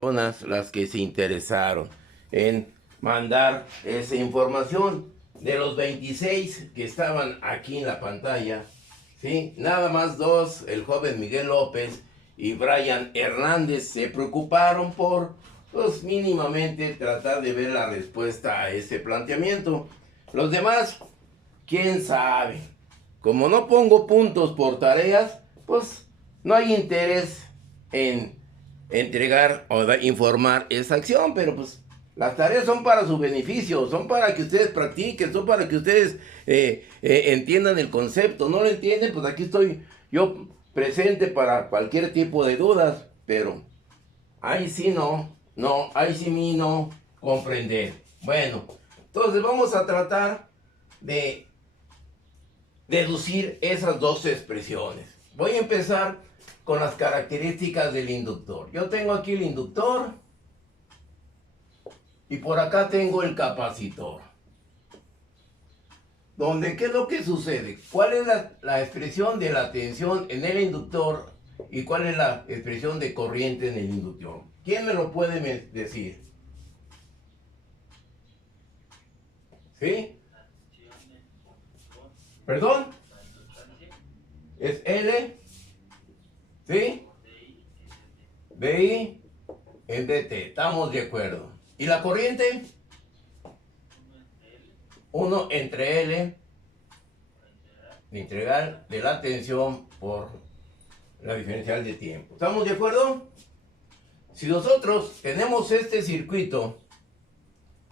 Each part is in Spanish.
personas las que se interesaron en mandar esa información. De los 26 que estaban aquí en la pantalla, ¿sí? Nada más dos, el joven Miguel López y Brian Hernández, se preocuparon por, pues mínimamente, tratar de ver la respuesta a ese planteamiento. Los demás, quién sabe. Como no pongo puntos por tareas, pues no hay interés en entregar o informar esa acción, pero pues las tareas son para su beneficio, son para que ustedes practiquen, son para que ustedes entiendan el concepto. ¿No lo entienden? Pues aquí estoy yo presente para cualquier tipo de dudas, pero ahí sí ahí sí no comprender. Bueno, entonces vamos a tratar de deducir esas dos expresiones. Voy a empezar con las características del inductor. Yo tengo aquí el inductor y por acá tengo el capacitor. Donde, ¿qué es lo que sucede? ¿Cuál es la expresión de la tensión en el inductor y cuál es la expresión de corriente en el inductor? ¿Quién me lo puede decir? ¿Sí? ¿Perdón? ¿Es L? ¿Sí? DI en DT. Estamos de acuerdo. ¿Y la corriente? 1 entre L, la integral de la tensión por la diferencial de tiempo. ¿Estamos de acuerdo? Si nosotros tenemos este circuito,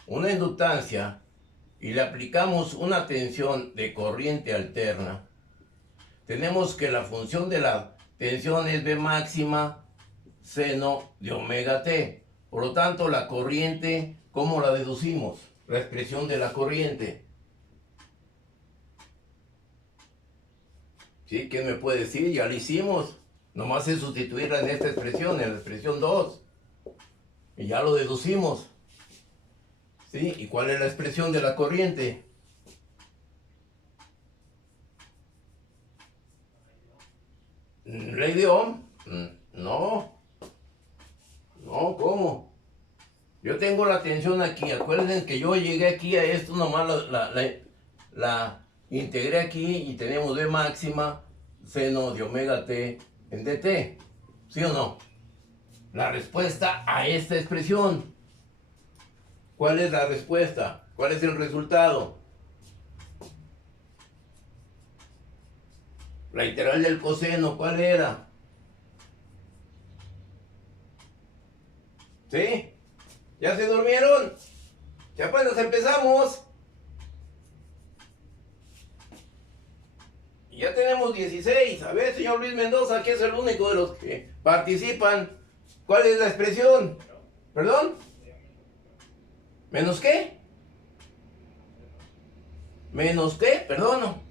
una inductancia, y le aplicamos una tensión de corriente alterna, tenemos que la función de la tensión es V máxima seno de omega t. Por lo tanto, la corriente, ¿cómo la deducimos? La expresión de la corriente. ¿Sí? ¿Quién me puede decir? Ya lo hicimos. Nomás es sustituirla en esta expresión, en la expresión 2. Y ya lo deducimos. ¿Sí? ¿Y cuál es la expresión de la corriente? ¿Ley de Ohm? No. No, ¿cómo? Yo tengo la tensión aquí. Acuérdense que yo llegué aquí a esto, nomás la integré aquí y tenemos V máxima seno de omega t en dt. ¿Sí o no? La respuesta a esta expresión. ¿Cuál es la respuesta? ¿Cuál es el resultado? La integral del coseno, ¿cuál era? ¿Sí? ¿Ya se durmieron? Ya apenas empezamos. Y ya tenemos 16. A ver, señor Luis Mendoza, que es el único de los que participan. ¿Cuál es la expresión? ¿Perdón? ¿Menos qué? ¿Menos qué? Perdón.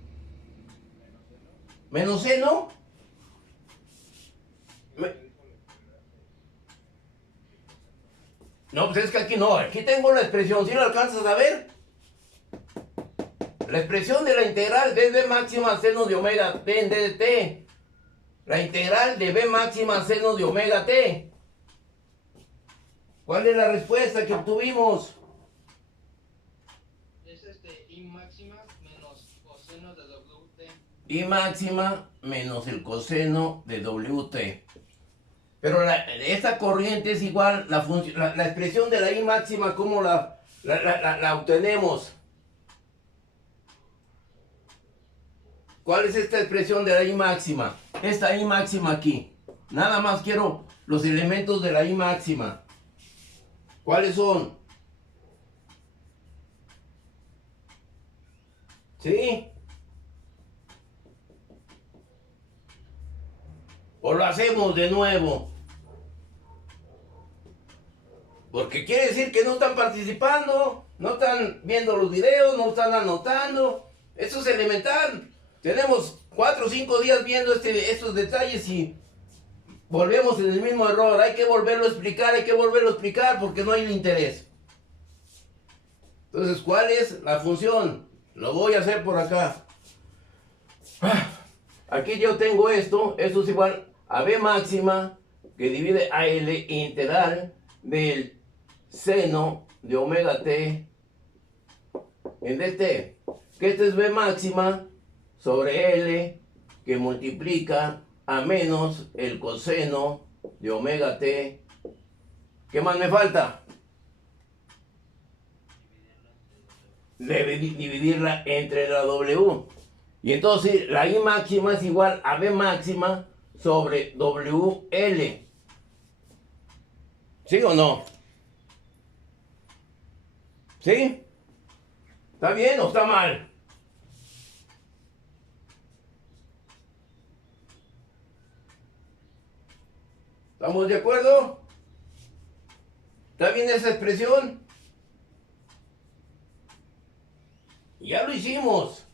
¿Menos seno? No, pues es que aquí no. Aquí tengo la expresión. ¿Sí lo alcanzas a ver? La expresión de la integral de V máxima seno de omega t en dt. La integral de V máxima seno de omega t. ¿Cuál es la respuesta que obtuvimos? Es I máxima menos coseno de WT. I máxima menos el coseno de WT. Pero esta corriente es igual, la expresión de la I máxima, ¿cómo la obtenemos? ¿Cuál es esta expresión de la I máxima? Esta I máxima aquí. Nada más quiero los elementos de la I máxima. ¿Cuáles son? ¿Sí? ¿O lo hacemos de nuevo? Porque quiere decir que no están participando, no están viendo los videos, no están anotando. Eso es elemental. Tenemos 4 o 5 días viendo estos detalles y volvemos en el mismo error. Hay que volverlo a explicar, porque no hay interés. Entonces, ¿cuál es la función? Lo voy a hacer por acá. Aquí yo tengo esto es igual a V máxima, que divide a L integral del seno de omega t en dt, que este es b máxima sobre L que multiplica a menos el coseno de omega t. ¿Qué más me falta? Debe dividirla entre la W. Y entonces la I máxima es igual a B máxima sobre WL. ¿Sí o no? ¿Sí? ¿Está bien o está mal? ¿Estamos de acuerdo? ¿Está bien esa expresión? Ya lo hicimos.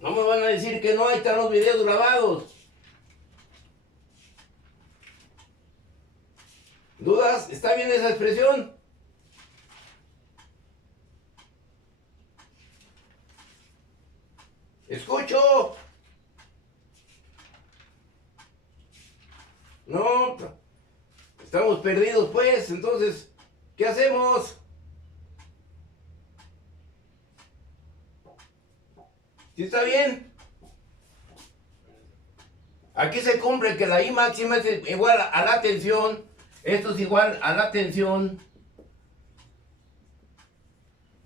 No me van a decir que no, ahí están los videos grabados. ¿Dudas? ¿Está bien esa expresión? Escucho. No, estamos perdidos pues, entonces, ¿qué hacemos? ¿Sí está bien? Aquí se cumple que la I máxima es igual a la tensión. Esto es igual a la tensión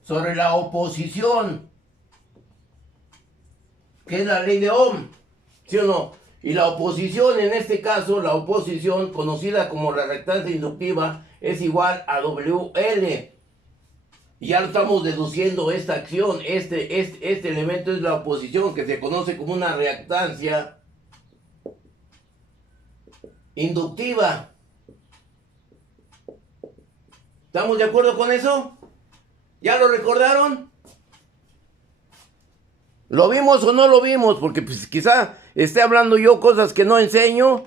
sobre la oposición, que es la ley de Ohm, ¿sí o no? Y la oposición, en este caso, la oposición conocida como la reactancia inductiva, es igual a WL. Y ya lo estamos deduciendo esta acción, este elemento es la oposición, que se conoce como una reactancia inductiva. ¿Estamos de acuerdo con eso? ¿Ya lo recordaron? ¿Lo vimos o no lo vimos? Porque pues quizá esté hablando yo cosas que no enseño.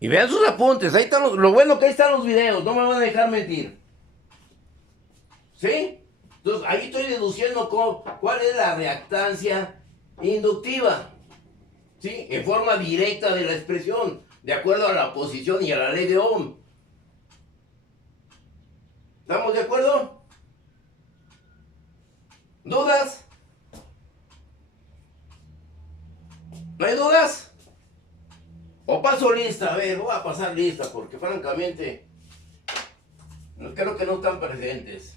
Y vean sus apuntes, ahí están lo bueno que ahí están los videos, no me van a dejar mentir. ¿Sí? Entonces ahí estoy deduciendo cuál es la reactancia inductiva. ¿Sí? En forma directa de la expresión, de acuerdo a la oposición y a la ley de Ohm. ¿Estamos de acuerdo? ¿Dudas? ¿No hay dudas? O paso lista, a ver, voy a pasar lista porque francamente creo que no están presentes.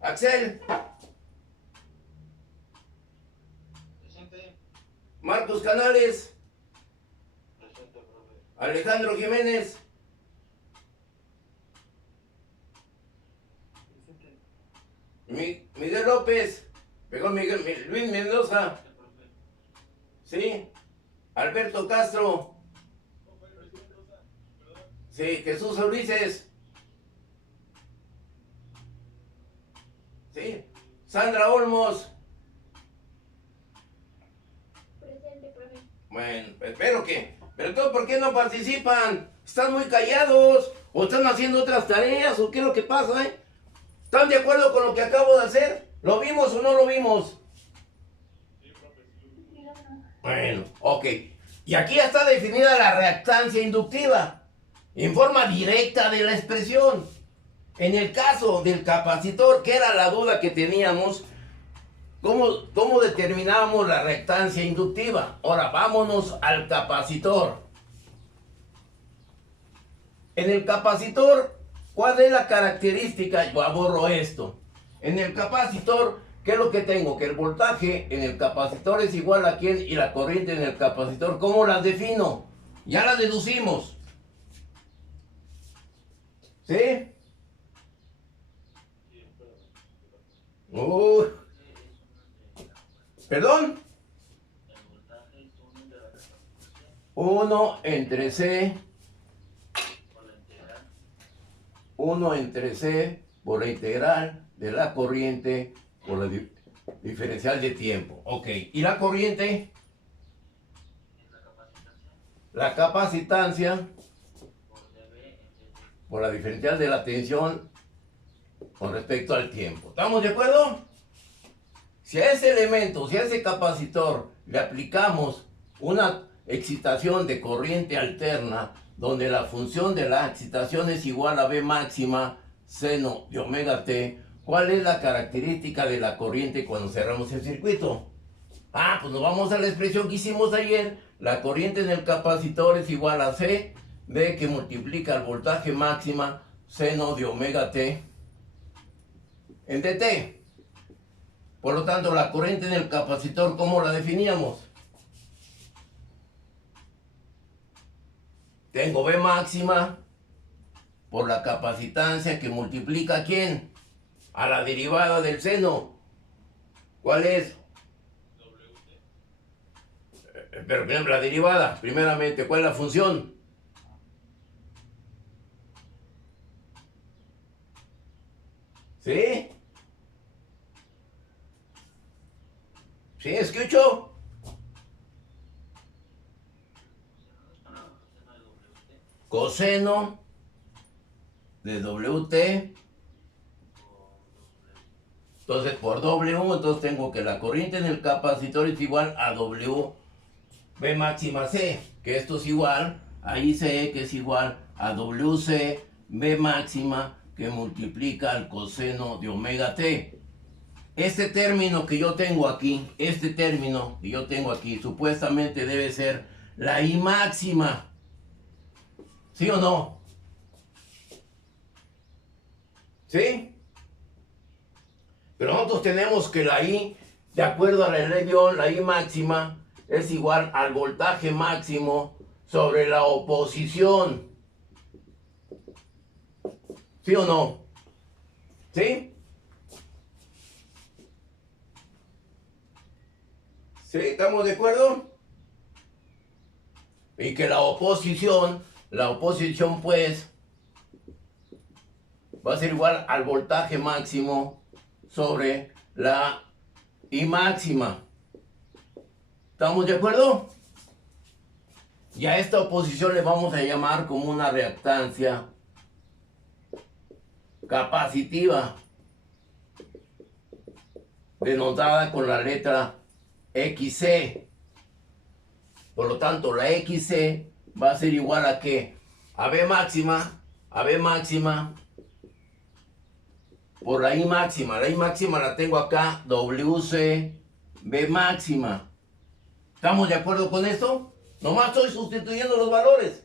Axel, Presente. Marcos Canales, Presente, profe. Alejandro Jiménez, Presente. Miguel López, Luis Mendoza, ¿sí? Alberto Castro, sí, Jesús Ulises, ¿sí? Sandra Olmos. Presente, profe. Bueno, espero que. Pero todo, ¿por qué no participan? ¿Están muy callados? ¿O están haciendo otras tareas? ¿O qué es lo que pasa, eh? ¿Están de acuerdo con lo que acabo de hacer? ¿Lo vimos o no lo vimos? Bueno, ok. Y aquí ya está definida la reactancia inductiva en forma directa de la expresión. En el caso del capacitor, que era la duda que teníamos, ¿cómo determinábamos la reactancia inductiva? Ahora vámonos al capacitor. En el capacitor, ¿cuál es la característica? Yo borro esto. En el capacitor, ¿qué es lo que tengo? Que el voltaje en el capacitor es igual a quién y la corriente en el capacitor. ¿Cómo las defino? Ya las deducimos. ¿Sí? ¿Perdón? 1 entre C. 1 entre C por la integral de la corriente por la diferencial de tiempo. Ok. ¿Y la corriente? La capacitancia por la diferencial de la tensión con respecto al tiempo. ¿Estamos de acuerdo? Si a ese elemento, si a ese capacitor le aplicamos una excitación de corriente alterna, donde la función de la excitación es igual a V máxima seno de omega t, ¿cuál es la característica de la corriente cuando cerramos el circuito? Pues nos vamos a la expresión que hicimos ayer. La corriente en el capacitor es igual a C, V que multiplica el voltaje máxima seno de omega t en dt. Por lo tanto, la corriente en el capacitor, ¿cómo la definíamos? Tengo V máxima por la capacitancia que multiplica ¿a quién? A la derivada del seno. ¿Cuál es? Pero la derivada, primeramente, ¿cuál es la función? ¿Sí? ¿Sí escucho? Coseno de WT. Entonces por W, entonces tengo que la corriente en el capacitor es igual a W V máxima C, que esto es igual a IC, que es igual a WC V máxima, que multiplica el coseno de omega t. Este término que yo tengo aquí, supuestamente debe ser la I máxima. ¿Sí o no? ¿Sí? Pero nosotros tenemos que la I, de acuerdo a la ley de Ohm, la I máxima es igual al voltaje máximo sobre la oposición. ¿Sí o no? ¿Sí? ¿Sí? ¿Estamos de acuerdo? Y que la oposición pues va a ser igual al voltaje máximo sobre la I máxima. ¿Estamos de acuerdo? Y a esta oposición le vamos a llamar como una reactancia capacitiva, denotada con la letra XC. Por lo tanto, la XC va a ser igual a ¿qué? A V máxima por la I máxima. La I máxima la tengo acá, WC V máxima. ¿Estamos de acuerdo con esto? Nomás estoy sustituyendo los valores.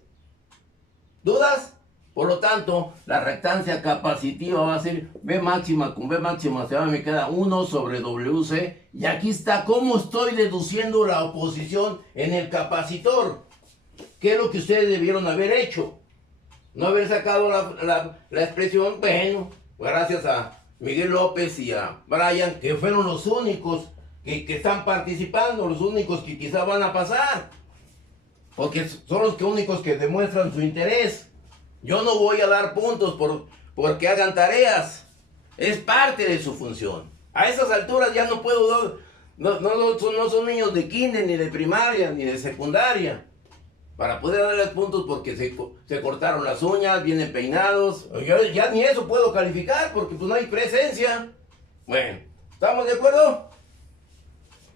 ¿Dudas? Por lo tanto, la reactancia capacitiva va a ser V máxima con V máxima, me queda 1 sobre WC. Y aquí está cómo estoy deduciendo la oposición en el capacitor. ¿Qué es lo que ustedes debieron haber hecho? No haber sacado la expresión. Bueno, gracias a Miguel López y a Brian, que fueron los únicos que están participando, los únicos que quizá van a pasar. Porque son los únicos que demuestran su interés. Yo no voy a dar puntos porque hagan tareas. Es parte de su función. A esas alturas ya no puedo dar, no son niños de kinder, ni de primaria, ni de secundaria, para poder darles puntos porque se cortaron las uñas, vienen peinados. Yo ya ni eso puedo calificar porque pues no hay presencia. Bueno, ¿estamos de acuerdo?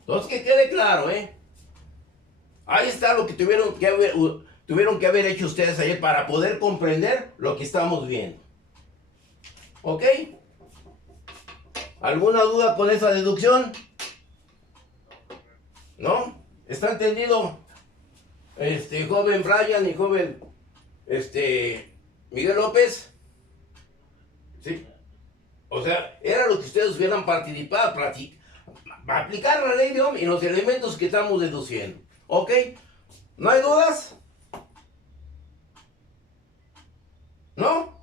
Entonces que quede claro, Ahí está lo que tuvieron que haber hecho ustedes ayer para poder comprender lo que estamos viendo. ¿Ok? ¿Alguna duda con esa deducción? ¿No? ¿Está entendido? Joven Brian y joven Miguel López. ¿Sí? O sea, era lo que ustedes hubieran participado, aplicar la ley de Ohm y los elementos que estamos deduciendo. ¿Ok? ¿No hay dudas? ¿No?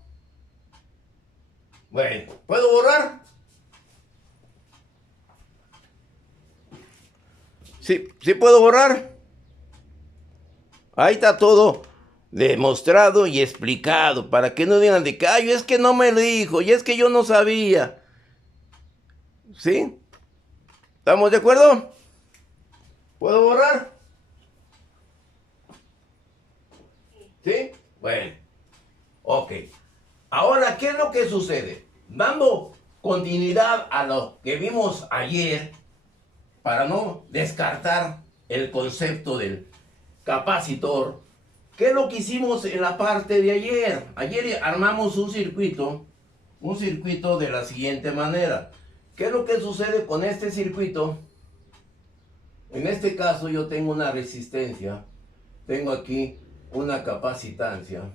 Bueno, ¿puedo borrar? Sí, sí puedo borrar. Ahí está todo demostrado y explicado, para que no digan de que, ay, es que no me lo dijo, y es que yo no sabía. ¿Sí? ¿Estamos de acuerdo? ¿Puedo borrar? ¿Sí? Bueno. Ok. Ahora, ¿qué es lo que sucede? Dando continuidad a lo que vimos ayer, para no descartar el concepto del capacitor. ¿Qué es lo que hicimos en la parte de ayer? Ayer armamos un circuito de la siguiente manera. ¿Qué es lo que sucede con este circuito? En este caso yo tengo una resistencia, tengo aquí una capacitancia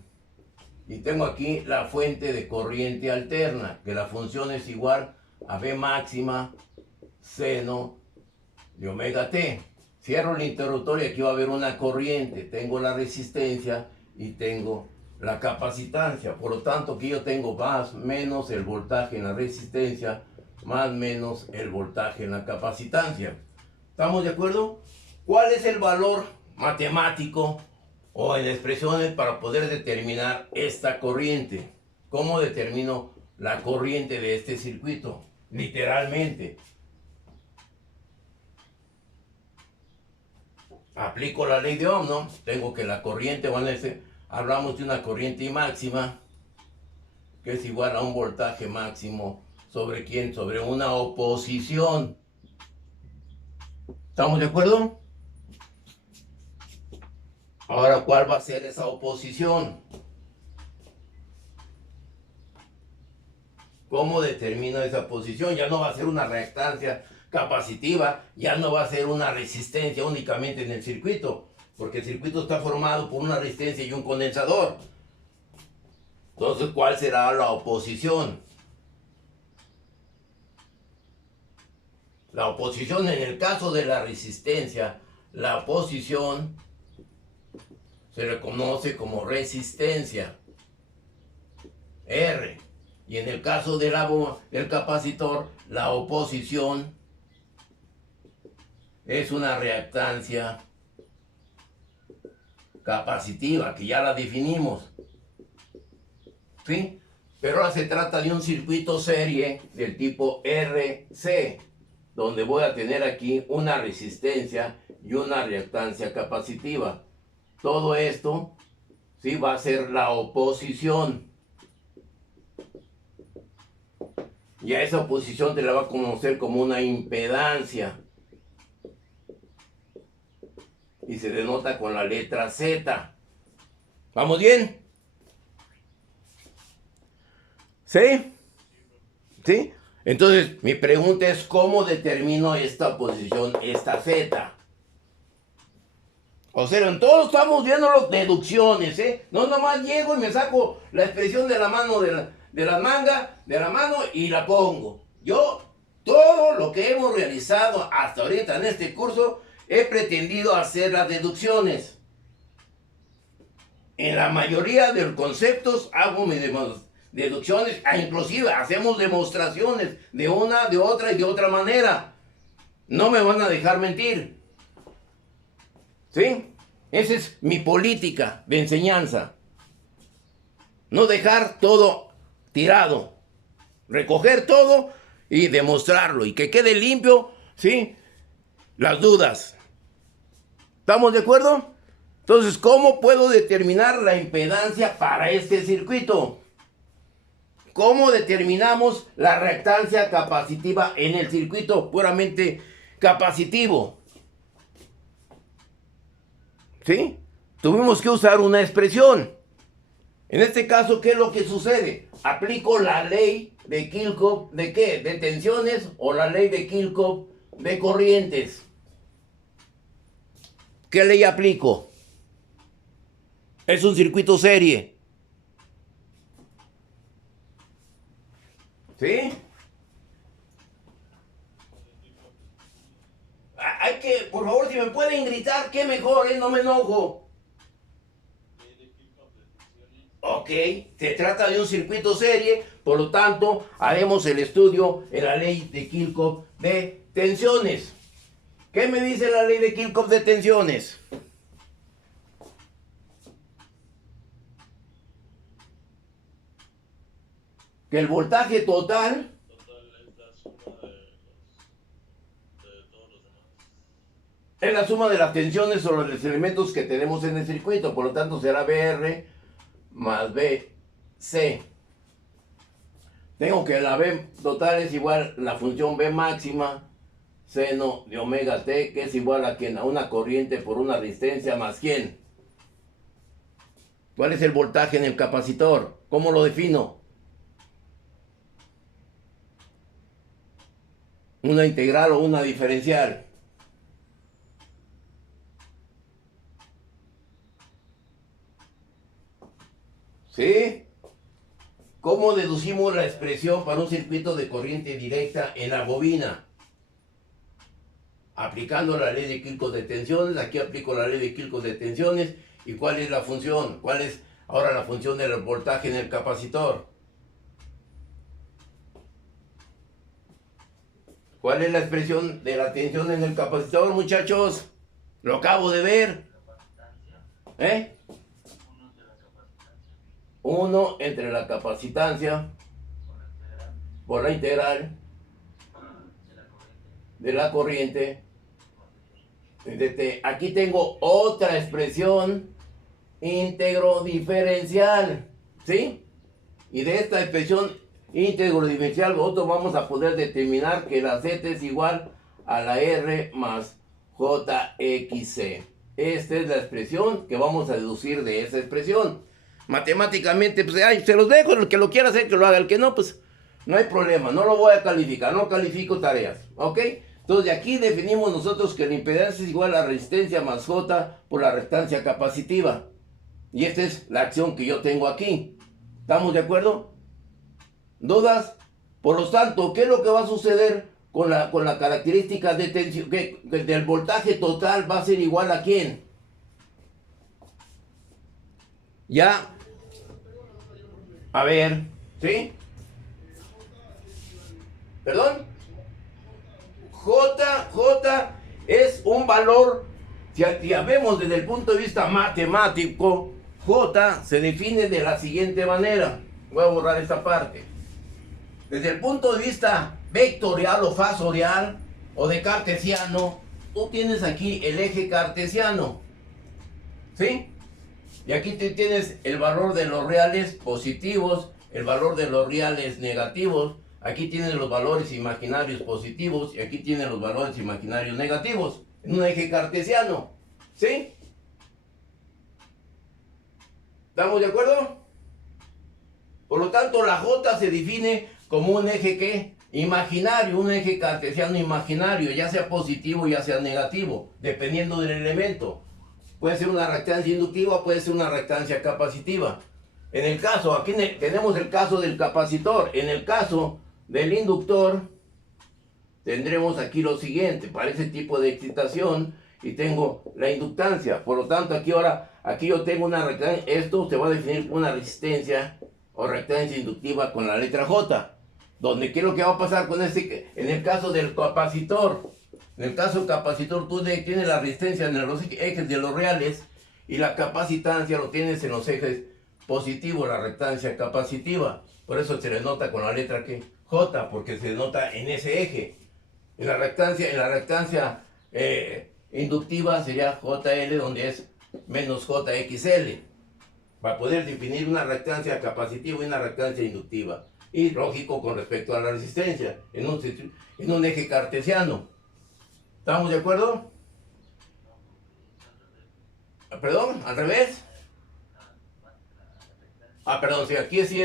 y tengo aquí la fuente de corriente alterna, que la función es igual a V máxima seno de omega t. Cierro el interruptor y aquí va a haber una corriente, tengo la resistencia y tengo la capacitancia. Por lo tanto, aquí yo tengo más menos el voltaje en la resistencia, más menos el voltaje en la capacitancia. ¿Estamos de acuerdo? ¿Cuál es el valor matemático o en expresiones para poder determinar esta corriente? ¿Cómo determino la corriente de este circuito? Literalmente. Aplico la ley de Ohm, ¿no? Tengo que la corriente, hablamos de una corriente máxima, que es igual a un voltaje máximo, ¿sobre quién? Sobre una oposición. ¿Estamos de acuerdo? Ahora, ¿cuál va a ser esa oposición? ¿Cómo determino esa posición? Ya no va a ser una reactancia capacitiva, ya no va a ser una resistencia únicamente en el circuito, porque el circuito está formado por una resistencia y un condensador. Entonces, ¿cuál será la oposición? La oposición, en el caso de la resistencia, la oposición se le conoce como resistencia, R. Y en el caso del capacitor, la oposición es una reactancia capacitiva, que ya la definimos. ¿Sí? Pero ahora se trata de un circuito serie del tipo RC, donde voy a tener aquí una resistencia y una reactancia capacitiva. Todo esto, ¿sí?, va a ser la oposición. Y a esa oposición te la va a conocer como una impedancia. Y se denota con la letra Z. ¿Vamos bien? ¿Sí? ¿Sí? Entonces, mi pregunta es, ¿cómo determino esta posición, esta Z? O sea, en todos estamos viendo las deducciones, ¿eh? No nomás llego y me saco la expresión de la mano, de la manga, de la mano y la pongo. Yo, todo lo que hemos realizado hasta ahorita en este curso, he pretendido hacer las deducciones. En la mayoría de los conceptos hago mis deducciones, e inclusive hacemos demostraciones de una, de otra y de otra manera. No me van a dejar mentir. ¿Sí? Esa es mi política de enseñanza. No dejar todo tirado. Recoger todo y demostrarlo. Y que quede limpio, ¿sí?, las dudas. ¿Estamos de acuerdo? Entonces, ¿cómo puedo determinar la impedancia para este circuito? ¿Cómo determinamos la reactancia capacitiva en el circuito puramente capacitivo? ¿Sí? Tuvimos que usar una expresión. En este caso, ¿qué es lo que sucede? Aplico la ley de Kirchhoff, ¿de qué? ¿De tensiones o la ley de Kirchhoff de corrientes? ¿Qué ley aplico? Es un circuito serie. ¿Sí? Hay que, por favor, si me pueden gritar, qué mejor, no me enojo. Ok, se trata de un circuito serie, por lo tanto, haremos el estudio en la ley de Kirchhoff de tensiones. ¿Qué me dice la ley de Kirchhoff de tensiones? Que el voltaje total es la suma de las tensiones sobre los elementos que tenemos en el circuito, por lo tanto será BR más BC. Tengo que la B total es igual a la función B máxima seno de omega t, que es igual a ¿quién? A una corriente por una resistencia más ¿quién? ¿Cuál es el voltaje en el capacitor? ¿Cómo lo defino? ¿Una integral o una diferencial? ¿Sí? ¿Cómo deducimos la expresión para un circuito de corriente directa en la bobina? Aplicando la ley de Kirchhoff de tensiones. Aquí aplico la ley de Kirchhoff de tensiones. ¿Y cuál es la función? ¿Cuál es ahora la función del voltaje en el capacitor? ¿Cuál es la expresión de la tensión en el capacitor, muchachos? Lo acabo de ver. ¿Eh? 1 entre la capacitancia por la integral de la corriente de T. Aquí tengo otra expresión íntegro diferencial, ¿sí? Y de esta expresión íntegro diferencial nosotros vamos a poder determinar que la Z es igual a la R más JXC. Esta es la expresión que vamos a deducir de esa expresión. Matemáticamente, pues, ay, se los dejo, el que lo quiera hacer, que lo haga, el que no, pues, no hay problema, no lo voy a calificar, no califico tareas, ¿ok? Entonces, de aquí definimos nosotros que la impedancia es igual a la resistencia más J por la resistencia capacitiva. Y esta es la acción que yo tengo aquí. ¿Estamos de acuerdo? ¿Dudas? Por lo tanto, ¿qué es lo que va a suceder con la característica de tensión? Que del voltaje total va a ser igual a ¿quién? Ya. A ver, ¿sí? ¿Perdón? J es un valor, si vemos desde el punto de vista matemático, J se define de la siguiente manera. Voy a borrar esta parte. Desde el punto de vista vectorial o fasorial o de cartesiano, tú tienes aquí el eje cartesiano, ¿sí? Y aquí tienes el valor de los reales positivos, el valor de los reales negativos. Aquí tienes los valores imaginarios positivos y aquí tienes los valores imaginarios negativos. En un eje cartesiano, ¿sí? ¿Estamos de acuerdo? Por lo tanto, la J se define como un eje ¿qué? Imaginario, un eje cartesiano imaginario, ya sea positivo, ya sea negativo, dependiendo del elemento. Puede ser una reactancia inductiva, puede ser una reactancia capacitiva. En el caso, aquí tenemos el caso del capacitor. En el caso del inductor, tendremos aquí lo siguiente, para ese tipo de excitación, y tengo la inductancia. Por lo tanto, aquí yo tengo una reactancia, esto se va a definir como una resistencia o reactancia inductiva con la letra J. Donde, ¿qué es lo que va a pasar con este? En el caso del capacitor, en el caso del capacitor, tú tienes la resistencia en los ejes de los reales y la capacitancia lo tienes en los ejes positivos, la reactancia capacitiva. Por eso se le nota con la letra ¿qué? J, porque se nota en ese eje. En la reactancia inductiva sería JL, donde es menos JXL, para poder definir una reactancia capacitiva y una reactancia inductiva. Y lógico con respecto a la resistencia, en un eje cartesiano. ¿Estamos de acuerdo? ¿Perdón? ¿Al revés? Perdón, sí, aquí sí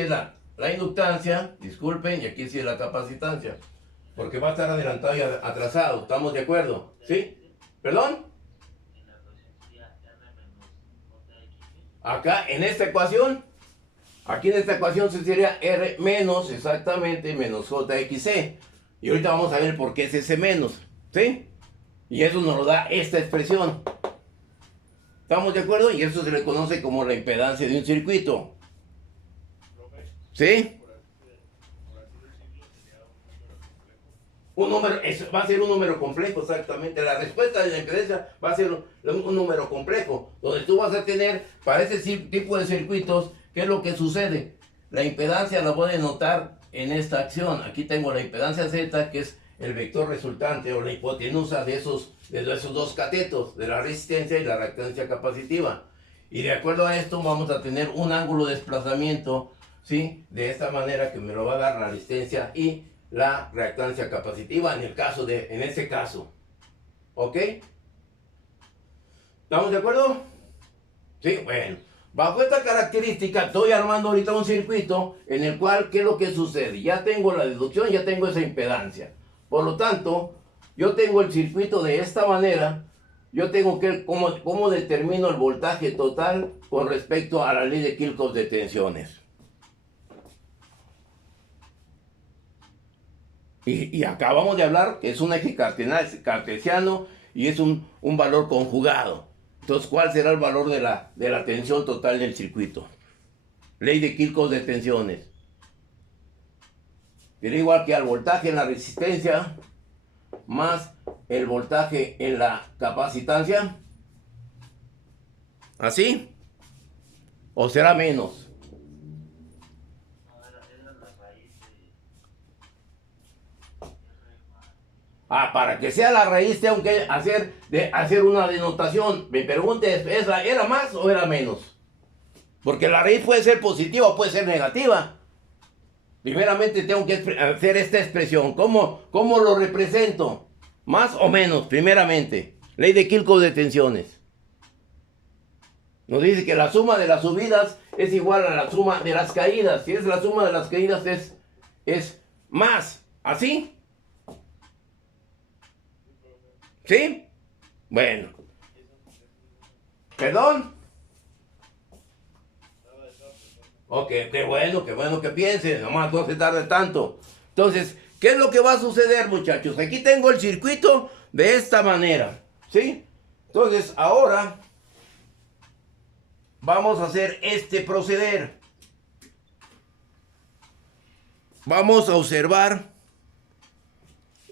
es la inductancia, disculpen, y aquí sí es la capacitancia. Porque va a estar adelantado y atrasado, ¿estamos de acuerdo? ¿Sí? ¿Perdón? Acá, en esta ecuación, aquí en esta ecuación se sería R menos, exactamente, menos JXC. Y ahorita vamos a ver por qué es ese menos, ¿sí? Y eso nos lo da esta expresión. ¿Estamos de acuerdo? Y eso se le conoce como la impedancia de un circuito. ¿Sí? Un número, va a ser un número complejo, exactamente. La respuesta de la impedancia va a ser un número complejo, donde tú vas a tener, para ese tipo de circuitos, ¿qué es lo que sucede? La impedancia la voy a denotar en esta acción. Aquí tengo la impedancia Z, que es el vector resultante o la hipotenusa de esos dos catetos, de la resistencia y la reactancia capacitiva. Y de acuerdo a esto vamos a tener un ángulo de desplazamiento, ¿sí? De esta manera, que me lo va a dar la resistencia y la reactancia capacitiva en este caso. ¿Ok? ¿Estamos de acuerdo? Sí, bueno. Bajo esta característica estoy armando ahorita un circuito en el cual, ¿qué es lo que sucede? Ya tengo la deducción, ya tengo esa impedancia. Por lo tanto, yo tengo el circuito de esta manera. Yo tengo que, ¿cómo determino el voltaje total con respecto a la ley de Kirchhoff de tensiones? Y acabamos de hablar que es un eje cartesiano y es un valor conjugado. Entonces, ¿cuál será el valor de la tensión total del circuito? Ley de Kirchhoff de tensiones. Será igual que al voltaje en la resistencia más el voltaje en la capacitancia. ¿Así? ¿O será menos? Para que sea la raíz tengo que hacer una denotación. Me preguntes, ¿era más o era menos? Porque la raíz puede ser positiva o puede ser negativa. Primeramente tengo que hacer esta expresión. ¿Cómo lo represento? ¿Más o menos? Primeramente. Ley de Kirchhoff de tensiones. Nos dice que la suma de las subidas es igual a la suma de las caídas. Si es la suma de las caídas es más. ¿Así? ¿Sí? Bueno. ¿Perdón? Ok, qué bueno que piensen. Nomás no se tarde tanto. Entonces, ¿qué es lo que va a suceder, muchachos? Aquí tengo el circuito de esta manera. ¿Sí? Entonces, ahora vamos a hacer este proceder. Vamos a observar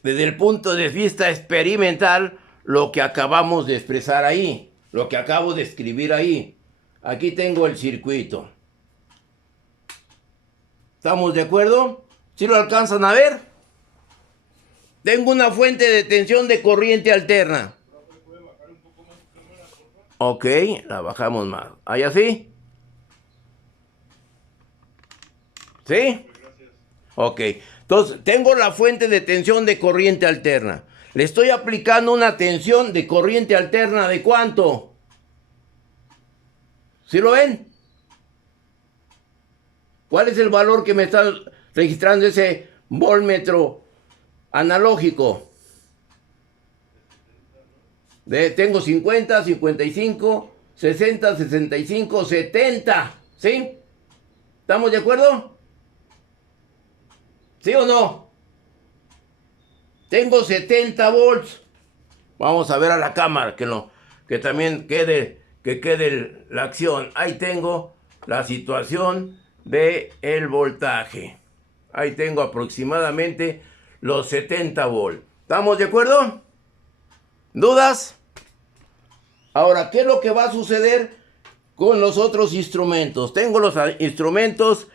desde el punto de vista experimental lo que acabamos de expresar ahí, lo que acabo de escribir ahí. Aquí tengo el circuito. ¿Estamos de acuerdo? ¿Sí lo alcanzan a ver? Tengo una fuente de tensión de corriente alterna. Ok, la bajamos más. ¿Ahí así? ¿Sí? Ok. Entonces, tengo la fuente de tensión de corriente alterna. Le estoy aplicando una tensión de corriente alterna ¿de cuánto? ¿Sí lo ven? ¿Cuál es el valor que me está registrando ese voltmetro analógico? Tengo 50, 55, 60, 65, 70. ¿Sí? ¿Estamos de acuerdo? ¿Sí o no? Tengo 70 volts. Vamos a ver a la cámara que también quede la acción. Ahí tengo la situación del voltaje. Ahí tengo aproximadamente los 70 volts. ¿Estamos de acuerdo? ¿Dudas? Ahora, ¿qué es lo que va a suceder con los otros instrumentos? Tengo los instrumentos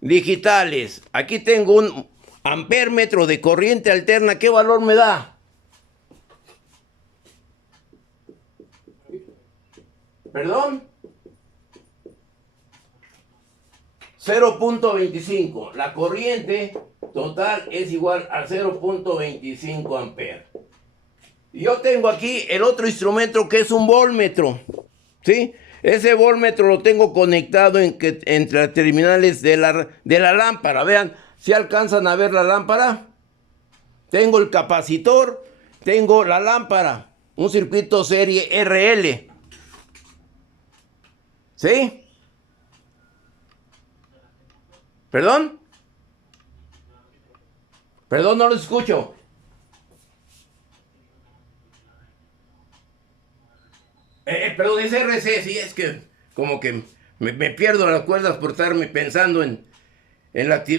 digitales. Aquí tengo un ampérmetro de corriente alterna. ¿Qué valor me da? ¿Perdón? 0.25. La corriente total es igual a 0.25 amperes. Yo tengo aquí el otro instrumento que es un voltmetro. ¿Sí? Ese voltmetro lo tengo conectado entre las terminales de la lámpara. Vean, ¿si alcanzan a ver la lámpara? Tengo el capacitor, tengo la lámpara. Un circuito serie RL. ¿Sí? ¿Perdón? Perdón, no lo escucho. Perdón, es RC, sí, es que como que me pierdo las cuerdas por estarme pensando en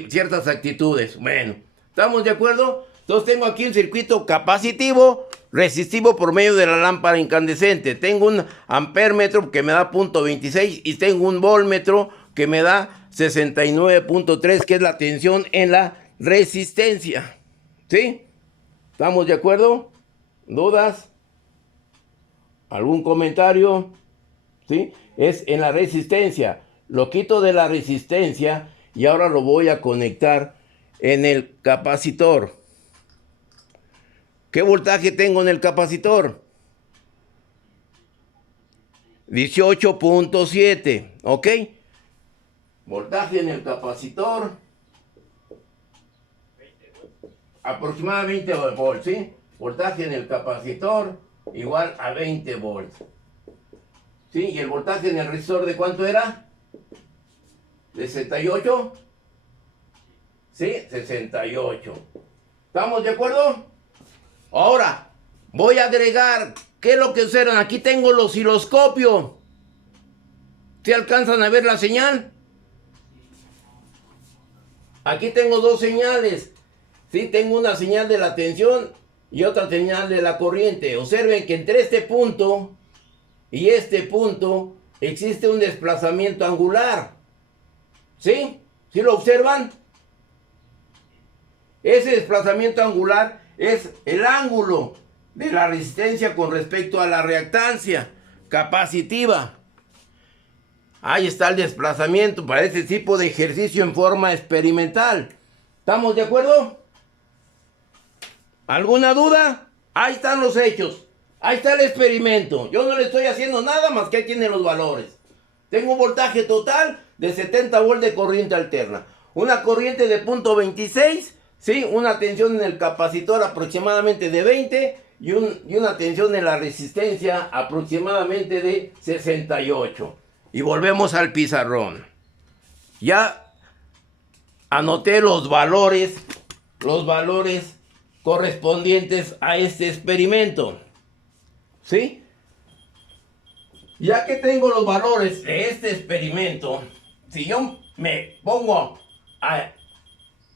ciertas actitudes. Bueno, ¿estamos de acuerdo? Entonces tengo aquí un circuito capacitivo, resistivo por medio de la lámpara incandescente. Tengo un ampérmetro que me da 0.26 y tengo un voltmetro que me da 69.3, que es la tensión en la resistencia. ¿Sí? ¿Estamos de acuerdo? ¿Dudas? ¿Algún comentario? ¿Sí? Es en la resistencia. Lo quito de la resistencia y ahora lo voy a conectar en el capacitor. ¿Qué voltaje tengo en el capacitor? 18.7, ¿ok? Voltaje en el capacitor. Aproximadamente 20 volts, ¿sí? Voltaje en el capacitor igual a 20 volts. ¿Sí? ¿Y el voltaje en el resistor de cuánto era? ¿De 68? ¿Sí? 68. ¿Estamos de acuerdo? Ahora, voy a agregar, ¿qué es lo que usaron? Aquí tengo el osciloscopio. ¿Sí alcanzan a ver la señal? Aquí tengo dos señales. Sí, tengo una señal de la tensión y otra señal de la corriente. Observen que entre este punto y este punto existe un desplazamiento angular. ¿Sí? ¿Sí lo observan? Ese desplazamiento angular es el ángulo de la resistencia con respecto a la reactancia capacitiva. Ahí está el desplazamiento para este tipo de ejercicio en forma experimental. ¿Estamos de acuerdo? ¿Alguna duda? Ahí están los hechos. Ahí está el experimento. Yo no le estoy haciendo nada más que ahí tienen los valores. Tengo un voltaje total de 70 volts de corriente alterna. Una corriente de punto 26, ¿sí? Una tensión en el capacitor aproximadamente de 20 y una tensión en la resistencia aproximadamente de 68. Y volvemos al pizarrón. Ya anoté los valores correspondientes a este experimento. ¿Sí? Ya que tengo los valores de este experimento, si yo me pongo a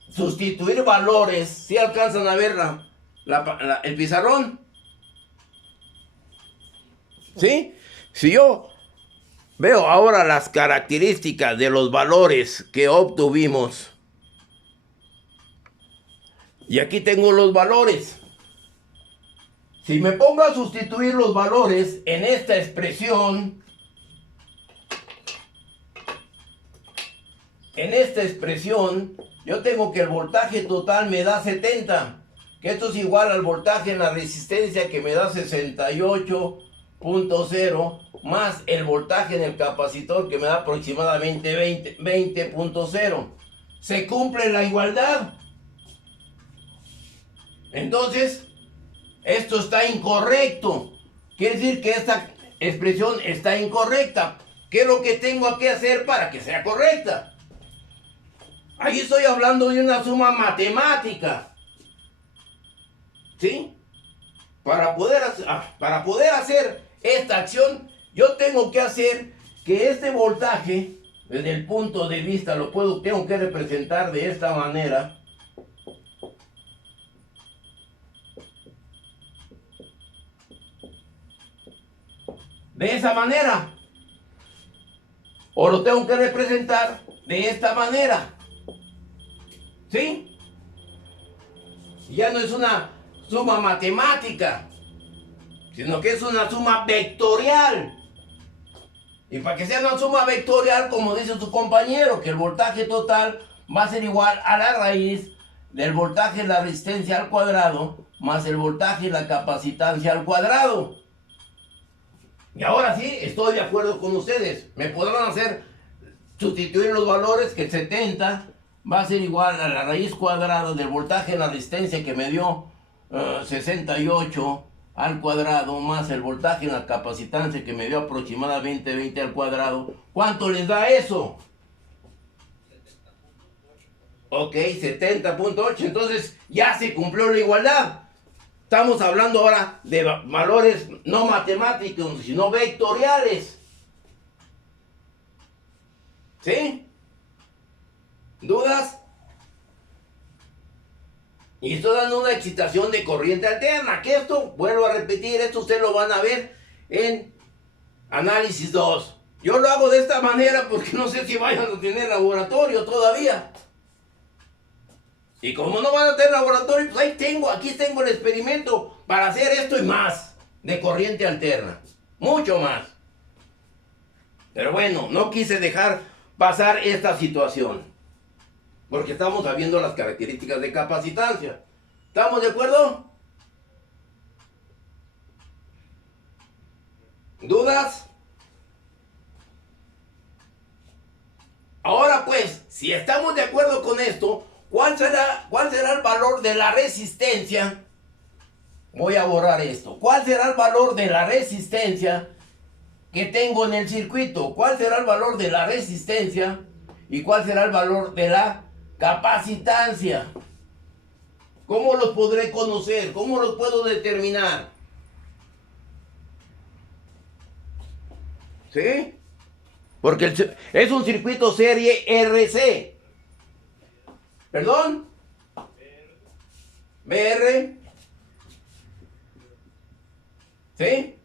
sustituir valores, ¿sí alcanzan a ver el pizarrón? ¿Sí? Si yo veo ahora las características de los valores que obtuvimos, y aquí tengo los valores. Si me pongo a sustituir los valores en esta expresión, yo tengo que el voltaje total me da 70, que esto es igual al voltaje en la resistencia que me da 68.0, más el voltaje en el capacitor que me da aproximadamente 20.0. Se cumple la igualdad. Entonces, esto está incorrecto. Quiere decir que esta expresión está incorrecta. ¿Qué es lo que tengo que hacer para que sea correcta? Ahí estoy hablando de una suma matemática. ¿Sí? Para poder hacer esta acción, yo tengo que hacer que este voltaje, desde el punto de vista, tengo que representar de esta manera. De esa manera. O lo tengo que representar de esta manera. ¿Sí? Ya no es una suma matemática, sino que es una suma vectorial. Y para que sea una suma vectorial, como dice su compañero, que el voltaje total va a ser igual a la raíz del voltaje de la resistencia al cuadrado más el voltaje de la capacitancia al cuadrado. Y ahora sí, estoy de acuerdo con ustedes. Me podrán hacer sustituir los valores, que 70 va a ser igual a la raíz cuadrada del voltaje en la resistencia que me dio 68 al cuadrado, más el voltaje en la capacitancia que me dio aproximadamente 20 al cuadrado. ¿Cuánto les da eso? Ok, 70.8. Entonces ya se cumplió la igualdad. Estamos hablando ahora de valores no matemáticos, sino vectoriales. ¿Sí? ¿Dudas? Y estoy dando una excitación de corriente alterna. Que esto, vuelvo a repetir, esto ustedes lo van a ver en análisis 2. Yo lo hago de esta manera porque no sé si vayan a tener laboratorio todavía. Y como no van a tener laboratorio, pues aquí tengo el experimento para hacer esto y más de corriente alterna. Mucho más. Pero bueno, no quise dejar pasar esta situación. Porque estamos viendo las características de capacitancia. ¿Estamos de acuerdo? ¿Dudas? Ahora pues, si estamos de acuerdo con esto, ¿cuál será el valor de la resistencia? Voy a borrar esto. ¿Cuál será el valor de la resistencia que tengo en el circuito? ¿Cuál será el valor de la resistencia? ¿Y cuál será el valor de la capacitancia? ¿Cómo los podré conocer? ¿Cómo los puedo determinar? ¿Sí? Porque es un circuito serie RC. ¿Perdón? BR. ¿Sí?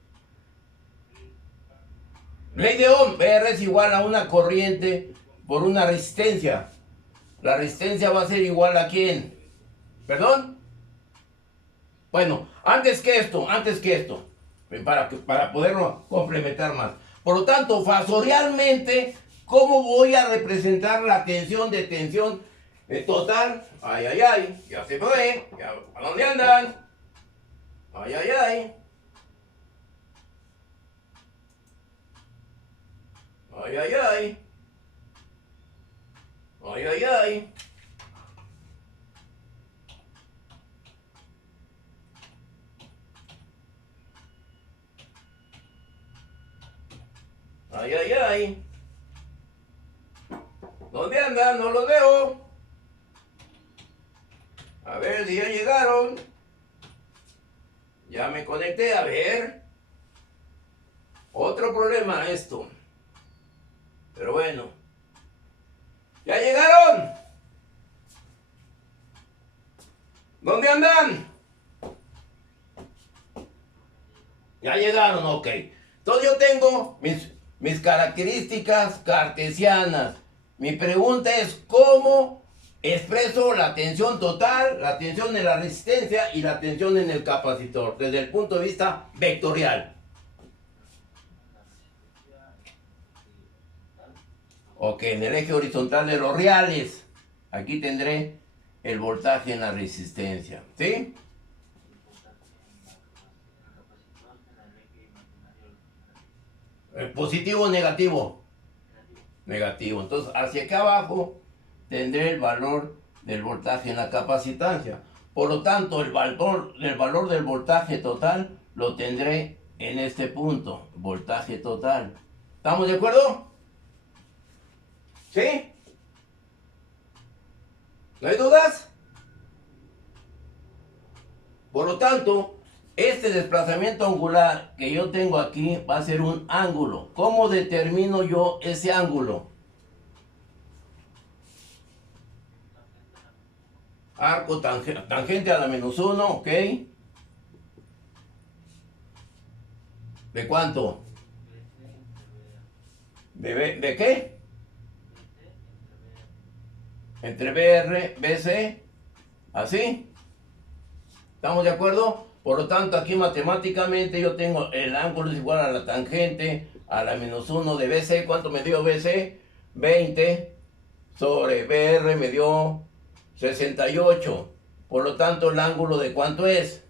Ley de Ohm. BR es igual a una corriente por una resistencia. La resistencia va a ser igual a ¿quién? ¿Perdón? Bueno, antes que esto, para poderlo complementar más. Por lo tanto, fasorialmente, ¿cómo voy a representar la tensión de tensión total? Ay, ay, ay, ya se fue, ¿a dónde andan? Ay, ay, ay. Ay, ay, ay. Ay, ay, ay. Ay, ay, ay. ¿Dónde andan? No los veo. A ver si ya llegaron. Ya me conecté, a ver. Otro problema esto. Pero bueno. ¡Ya llegaron! ¿Dónde andan? Ya llegaron, ok. Entonces yo tengo mis características cartesianas. Mi pregunta es ¿cómo expreso la tensión total, la tensión en la resistencia y la tensión en el capacitor? Desde el punto de vista vectorial. Ok, en el eje horizontal de los reales. Aquí tendré el voltaje en la resistencia. ¿Sí? ¿Positivo o negativo? Negativo. Entonces, hacia acá abajo tendré el valor del voltaje en la capacitancia. Por lo tanto, el valor del voltaje total lo tendré en este punto. Voltaje total. ¿Estamos de acuerdo? ¿Sí? ¿No hay dudas? Por lo tanto, este desplazamiento angular que yo tengo aquí va a ser un ángulo. ¿Cómo determino yo ese ángulo? Arco tangente a la -1, ¿ok? ¿De cuánto? ¿De qué? Entre BR, BC, ¿así? ¿Estamos de acuerdo? Por lo tanto, aquí matemáticamente yo tengo el ángulo es igual a la tangente a la -1 de BC. ¿Cuánto me dio BC? 20 sobre BR me dio 68. Por lo tanto, ¿el ángulo de cuánto es?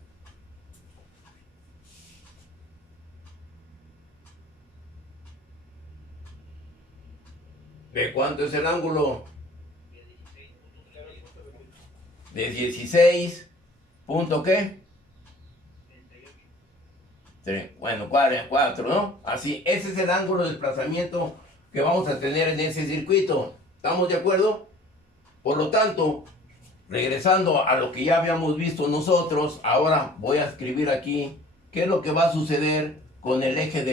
¿De cuánto es el ángulo? De 16. ¿Punto qué? Sí, bueno, 4, ¿no? Así, ese es el ángulo de desplazamiento que vamos a tener en ese circuito. ¿Estamos de acuerdo? Por lo tanto, regresando a lo que ya habíamos visto nosotros, ahora voy a escribir aquí qué es lo que va a suceder con el eje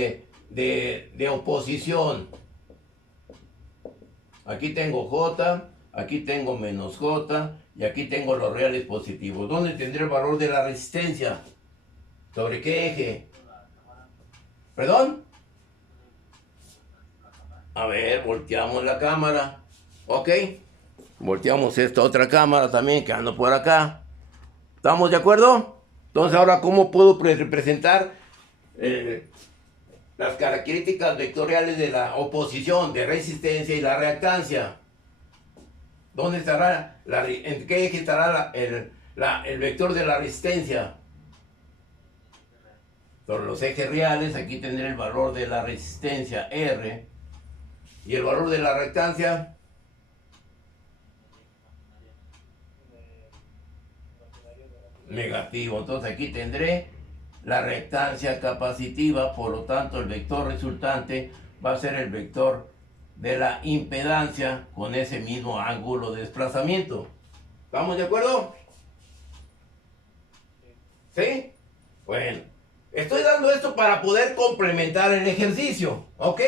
de oposición. Aquí tengo J, aquí tengo menos J y aquí tengo los reales positivos. ¿Dónde tendré el valor de la resistencia? ¿Sobre qué eje? ¿Perdón? A ver, volteamos la cámara. Ok. Volteamos esta otra cámara también que ando por acá. ¿Estamos de acuerdo? Entonces ahora, ¿cómo puedo representar las características vectoriales de la oposición, de resistencia y la reactancia? ¿Dónde estará en qué eje estará el vector de la resistencia? Sobre los ejes reales, aquí tendré el valor de la resistencia R. Y el valor de la reactancia, negativo. Entonces aquí tendré la reactancia capacitiva, por lo tanto el vector resultante va a ser el vector de la impedancia con ese mismo ángulo de desplazamiento. ¿Estamos de acuerdo? ¿Sí? Bueno, estoy dando esto para poder complementar el ejercicio, ¿ok?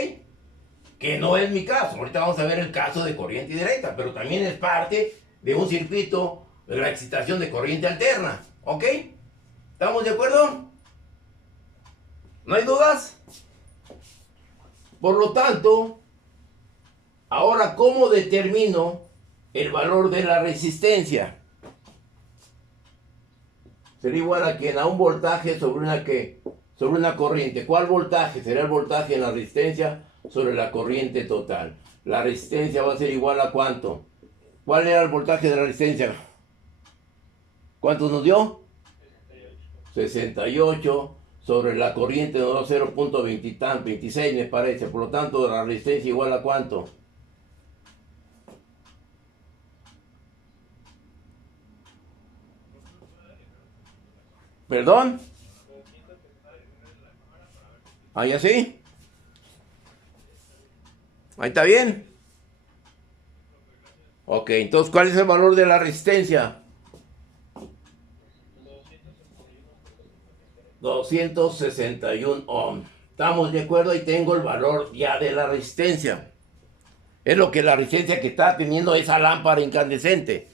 Que no es mi caso. Ahorita vamos a ver el caso de corriente directa, pero también es parte de un circuito de la excitación de corriente alterna, ¿ok? ¿Estamos de acuerdo? ¿No hay dudas? Por lo tanto, ahora, ¿cómo determino el valor de la resistencia? Será igual a que a un voltaje sobre una corriente. ¿Cuál voltaje? Será el voltaje en la resistencia sobre la corriente total. La resistencia va a ser igual a ¿cuánto? ¿Cuál era el voltaje de la resistencia? ¿Cuánto nos dio? 68 sobre la corriente nos da 0.26 me parece. Por lo tanto, la resistencia igual a ¿cuánto? ¿Perdón? ¿Ahí así? ¿Ahí está bien? Ok, entonces, ¿cuál es el valor de la resistencia? 261 ohms. ¿Estamos de acuerdo? Ahí tengo el valor ya de la resistencia. Es lo que la resistencia que está teniendo esa lámpara incandescente.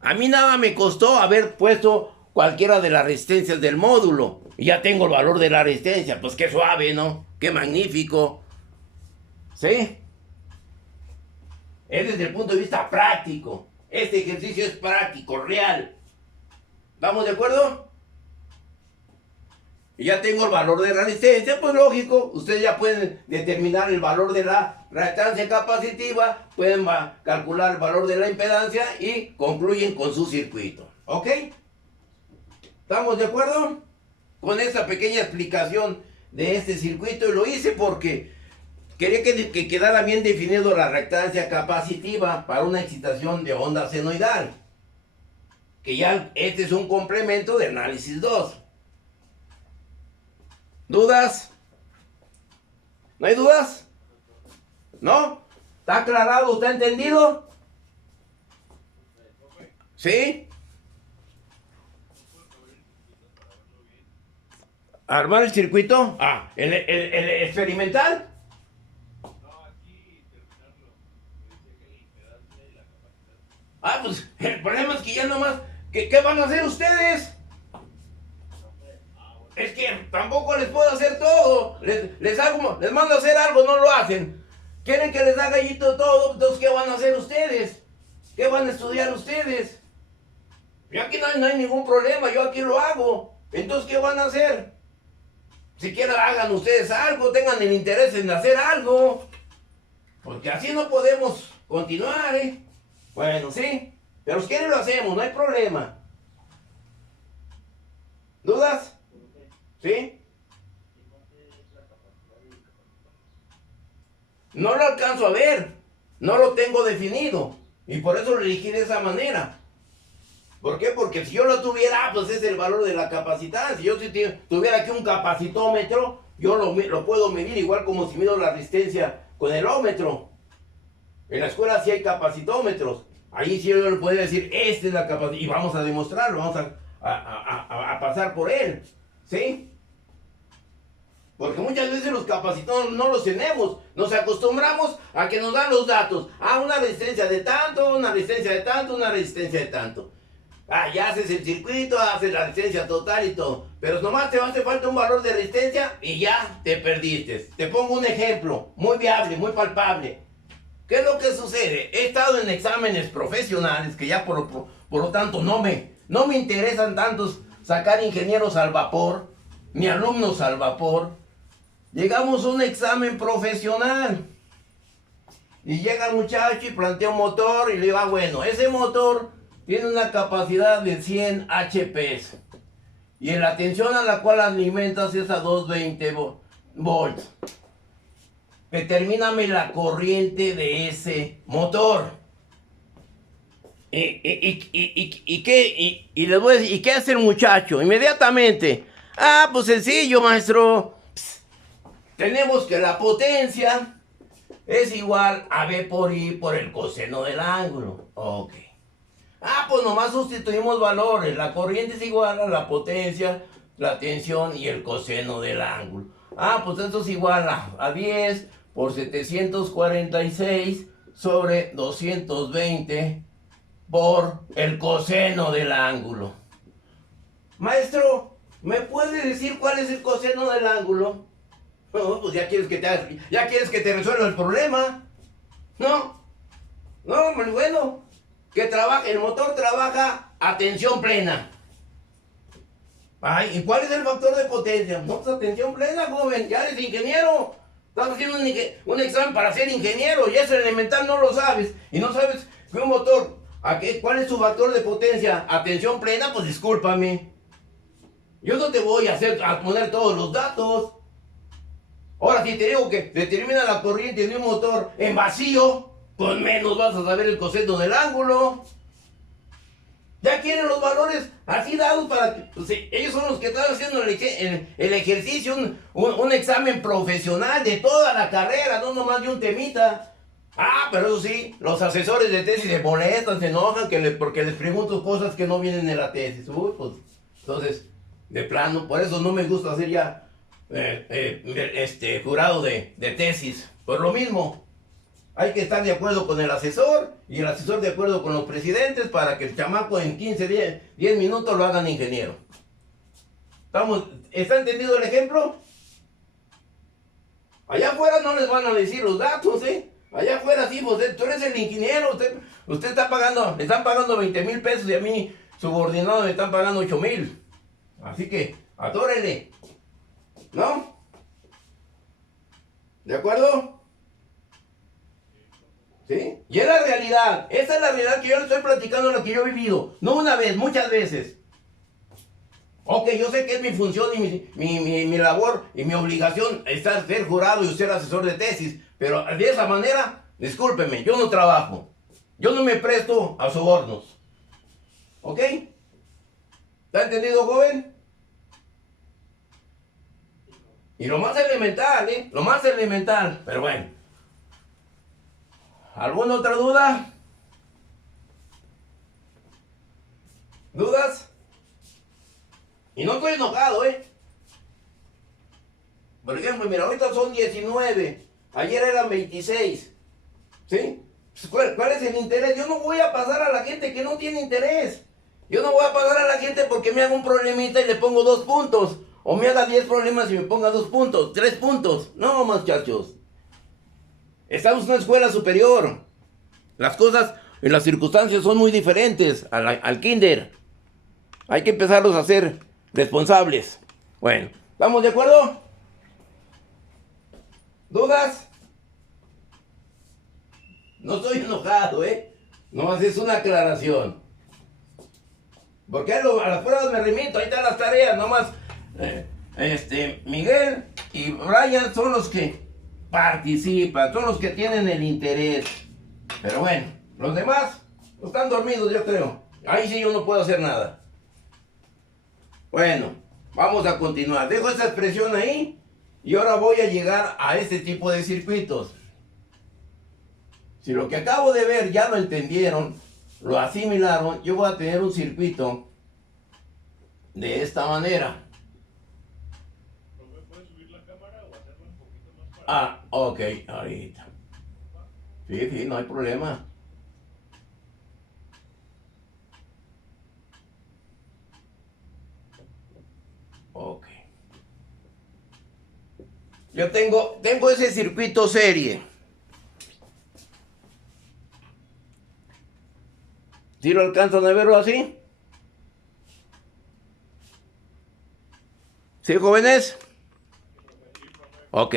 A mí nada me costó haber puesto cualquiera de las resistencias del módulo. Y ya tengo el valor de la resistencia. Pues qué suave, ¿no? Qué magnífico. ¿Sí? Es desde el punto de vista práctico. Este ejercicio es práctico, real. ¿Estamos de acuerdo? Y ya tengo el valor de la resistencia, pues lógico. Ustedes ya pueden determinar el valor de la reactancia capacitiva. Pueden calcular el valor de la impedancia y concluyen con su circuito. ¿Ok? ¿Estamos de acuerdo? Con esta pequeña explicación de este circuito. Y lo hice porque quería que quedara bien definido la reactancia capacitiva para una excitación de onda senoidal. Que ya este es un complemento de análisis 2. ¿Dudas? ¿No hay dudas? ¿No? ¿Está aclarado? ¿Está entendido? ¿Sí? ¿Armar el circuito? Ah, ¿el experimental? Ah, pues el problema es que ya nomás, ¿qué van a hacer ustedes? Es que tampoco les puedo hacer todo. Les mando a hacer algo, no lo hacen. Quieren que les haga allí todo, entonces ¿qué van a hacer ustedes? ¿Qué van a estudiar ustedes? Yo aquí no hay ningún problema, yo aquí lo hago. Entonces, ¿qué van a hacer? Siquiera hagan ustedes algo, tengan el interés en hacer algo. Porque así no podemos continuar, ¿eh? Bueno, sí, pero si quieren lo hacemos, no hay problema. ¿Dudas? ¿Sí? No lo alcanzo a ver, no lo tengo definido y por eso lo elegí de esa manera. ¿Por qué? Porque si yo lo tuviera, pues es el valor de la capacitancia. Si yo tuviera aquí un capacitómetro, yo lo puedo medir igual como si mido la resistencia con el ómetro. En la escuela sí hay capacitómetros. Ahí sí yo le podría decir, esta es la capacidad y vamos a demostrarlo, vamos a pasar por él. ¿Sí? Porque muchas veces los capacitómetros no los tenemos. Nos acostumbramos a que nos dan los datos. Ah, una resistencia de tanto, una resistencia de tanto, una resistencia de tanto. Ah, ya haces el circuito, haces la resistencia total y todo. Pero nomás te hace falta un valor de resistencia y ya te perdiste. Te pongo un ejemplo muy viable, muy palpable. ¿Qué es lo que sucede? He estado en exámenes profesionales que ya por lo tanto no me interesan tantos sacar ingenieros al vapor, ni alumnos al vapor. Llegamos a un examen profesional. Y llega el muchacho y plantea un motor y le digo, bueno, ese motor tiene una capacidad de 100 HPs. Y en la tensión a la cual alimentas es a 220 volts. Determíname la corriente de ese motor. Y les voy a decir, ¿y qué hace el muchacho? Inmediatamente. Ah, pues sencillo, maestro. Tenemos que la potencia es igual a B por I por el coseno del ángulo. Ok. Ah, pues nomás sustituimos valores. La corriente es igual a la potencia, la tensión y el coseno del ángulo. Ah, pues esto es igual a 10 por 746 sobre 220 por el coseno del ángulo. Maestro, ¿me puede decir cuál es el coseno del ángulo? No, pues ya quieres que te resuelva el problema. No, hombre, bueno, el motor trabaja a tensión plena. Ay, ¿y cuál es el factor de potencia? No, pues a tensión plena, joven, ya eres ingeniero. Estás haciendo un examen para ser ingeniero y eso elemental no lo sabes. Y no sabes que un motor, ¿cuál es su factor de potencia? ¿A tensión plena? Pues discúlpame. Yo no te voy a poner todos los datos. Ahora, si te digo que determina la corriente de un motor en vacío, pues menos vas a saber el coseno del ángulo. Ya quieren los valores así dados para que... Pues, ellos son los que están haciendo el ejercicio, un examen profesional de toda la carrera, no nomás de un temita. Ah, pero eso sí, los asesores de tesis se molestan, se enojan porque les pregunto cosas que no vienen en la tesis. Pues, entonces, de plano, por eso no me gusta hacer ya jurado de tesis. Por lo mismo, hay que estar de acuerdo con el asesor y el asesor de acuerdo con los presidentes para que el chamaco en 10 minutos lo hagan ingeniero. ¿Está entendido el ejemplo? Allá afuera no les van a decir los datos, ¿eh? Allá afuera sí, pues tú eres el ingeniero, usted está pagando, le están pagando 20,000 pesos y a mí, subordinado, me están pagando 8,000. Así que, atórele. ¿No? ¿De acuerdo? ¿Sí? Y es la realidad. Esa es la realidad que yo le estoy platicando, lo que yo he vivido. No una vez, muchas veces. Ok, yo sé que es mi función y mi labor y mi obligación ser jurado y ser asesor de tesis. Pero de esa manera, discúlpeme, yo no trabajo. Yo no me presto a sobornos. ¿Ok? ¿Está entendido, joven? Y lo más elemental, ¿eh? Lo más elemental. Pero bueno. ¿Alguna otra duda? ¿Dudas? Y no estoy enojado, ¿eh? Por ejemplo, mira, ahorita son 19. Ayer eran 26. ¿Sí? ¿Cuál es el interés? Yo no voy a pasar a la gente que no tiene interés. Yo no voy a pasar a la gente porque me haga un problemita y le pongo 2 puntos. O me haga 10 problemas y me ponga 2 puntos, 3 puntos. No, muchachos. Estamos en una escuela superior. Las cosas y las circunstancias son muy diferentes al kinder. Hay que empezarlos a ser responsables. Bueno, ¿estamos de acuerdo? ¿Dudas? No estoy enojado, ¿eh? Nomás es una aclaración. Porque a las pruebas me remito, ahí están las tareas, nomás Miguel y Brian son los que participan, son los que tienen el interés. Pero bueno, los demás están dormidos, yo creo. Ahí sí yo no puedo hacer nada. Bueno, vamos a continuar. Dejo esa expresión ahí y ahora voy a llegar a este tipo de circuitos. Si lo que acabo de ver ya lo entendieron, lo asimilaron, yo voy a tener un circuito de esta manera. ¿Puedes subir la cámara o hacerla un poquito más para... Ah, ok, ahorita. Sí, no hay problema. Ok. Yo tengo ese circuito serie. ¿Sí lo alcanzan a verlo así? ¿Sí, jóvenes? Ok.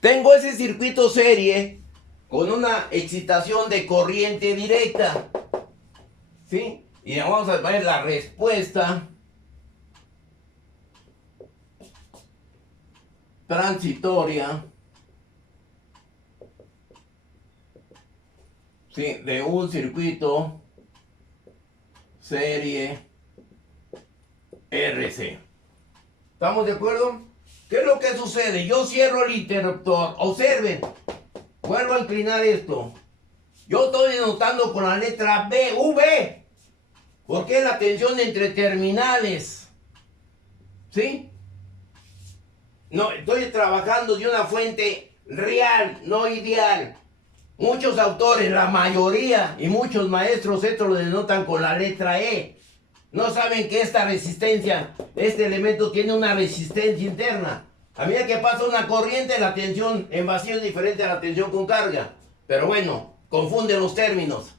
Tengo ese circuito serie con una excitación de corriente directa. ¿Sí? Y vamos a ver la respuesta transitoria, ¿sí?, de un circuito serie RC. ¿Estamos de acuerdo? ¿Qué es lo que sucede? Yo cierro el interruptor. Observen. Vuelvo a inclinar esto. Yo estoy denotando con la letra B, V. Porque es la tensión entre terminales. ¿Sí? No, estoy trabajando de una fuente real, no ideal. Muchos autores, la mayoría, y muchos maestros, esto lo denotan con la letra E. No saben que esta resistencia, este elemento tiene una resistencia interna. A medida que pasa una corriente, la tensión en vacío es diferente a la tensión con carga. Pero bueno, confunden los términos.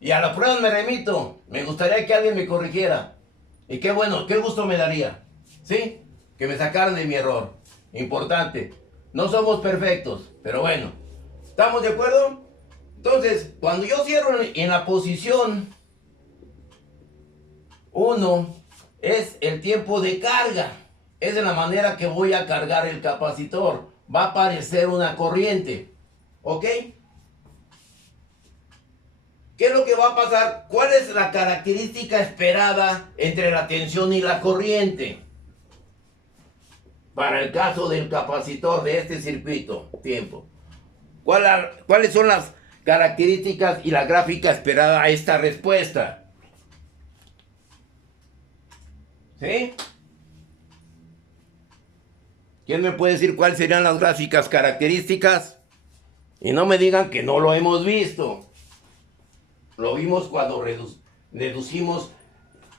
Y a la prueba me remito. Me gustaría que alguien me corrigiera. Y qué bueno, qué gusto me daría. ¿Sí? Que me sacaran de mi error. Importante. No somos perfectos, pero bueno. ¿Estamos de acuerdo? Entonces, cuando yo cierro en la posición 1, es el tiempo de carga. Es de la manera que voy a cargar el capacitor. Va a aparecer una corriente. ¿Ok? ¿Qué es lo que va a pasar? ¿Cuál es la característica esperada entre la tensión y la corriente? Para el caso del capacitor de este circuito. Tiempo. ¿Cuáles son las características y la gráfica esperada a esta respuesta? ¿Sí? ¿Quién me puede decir cuáles serían las gráficas características? Y no me digan que no lo hemos visto. Lo vimos cuando deducimos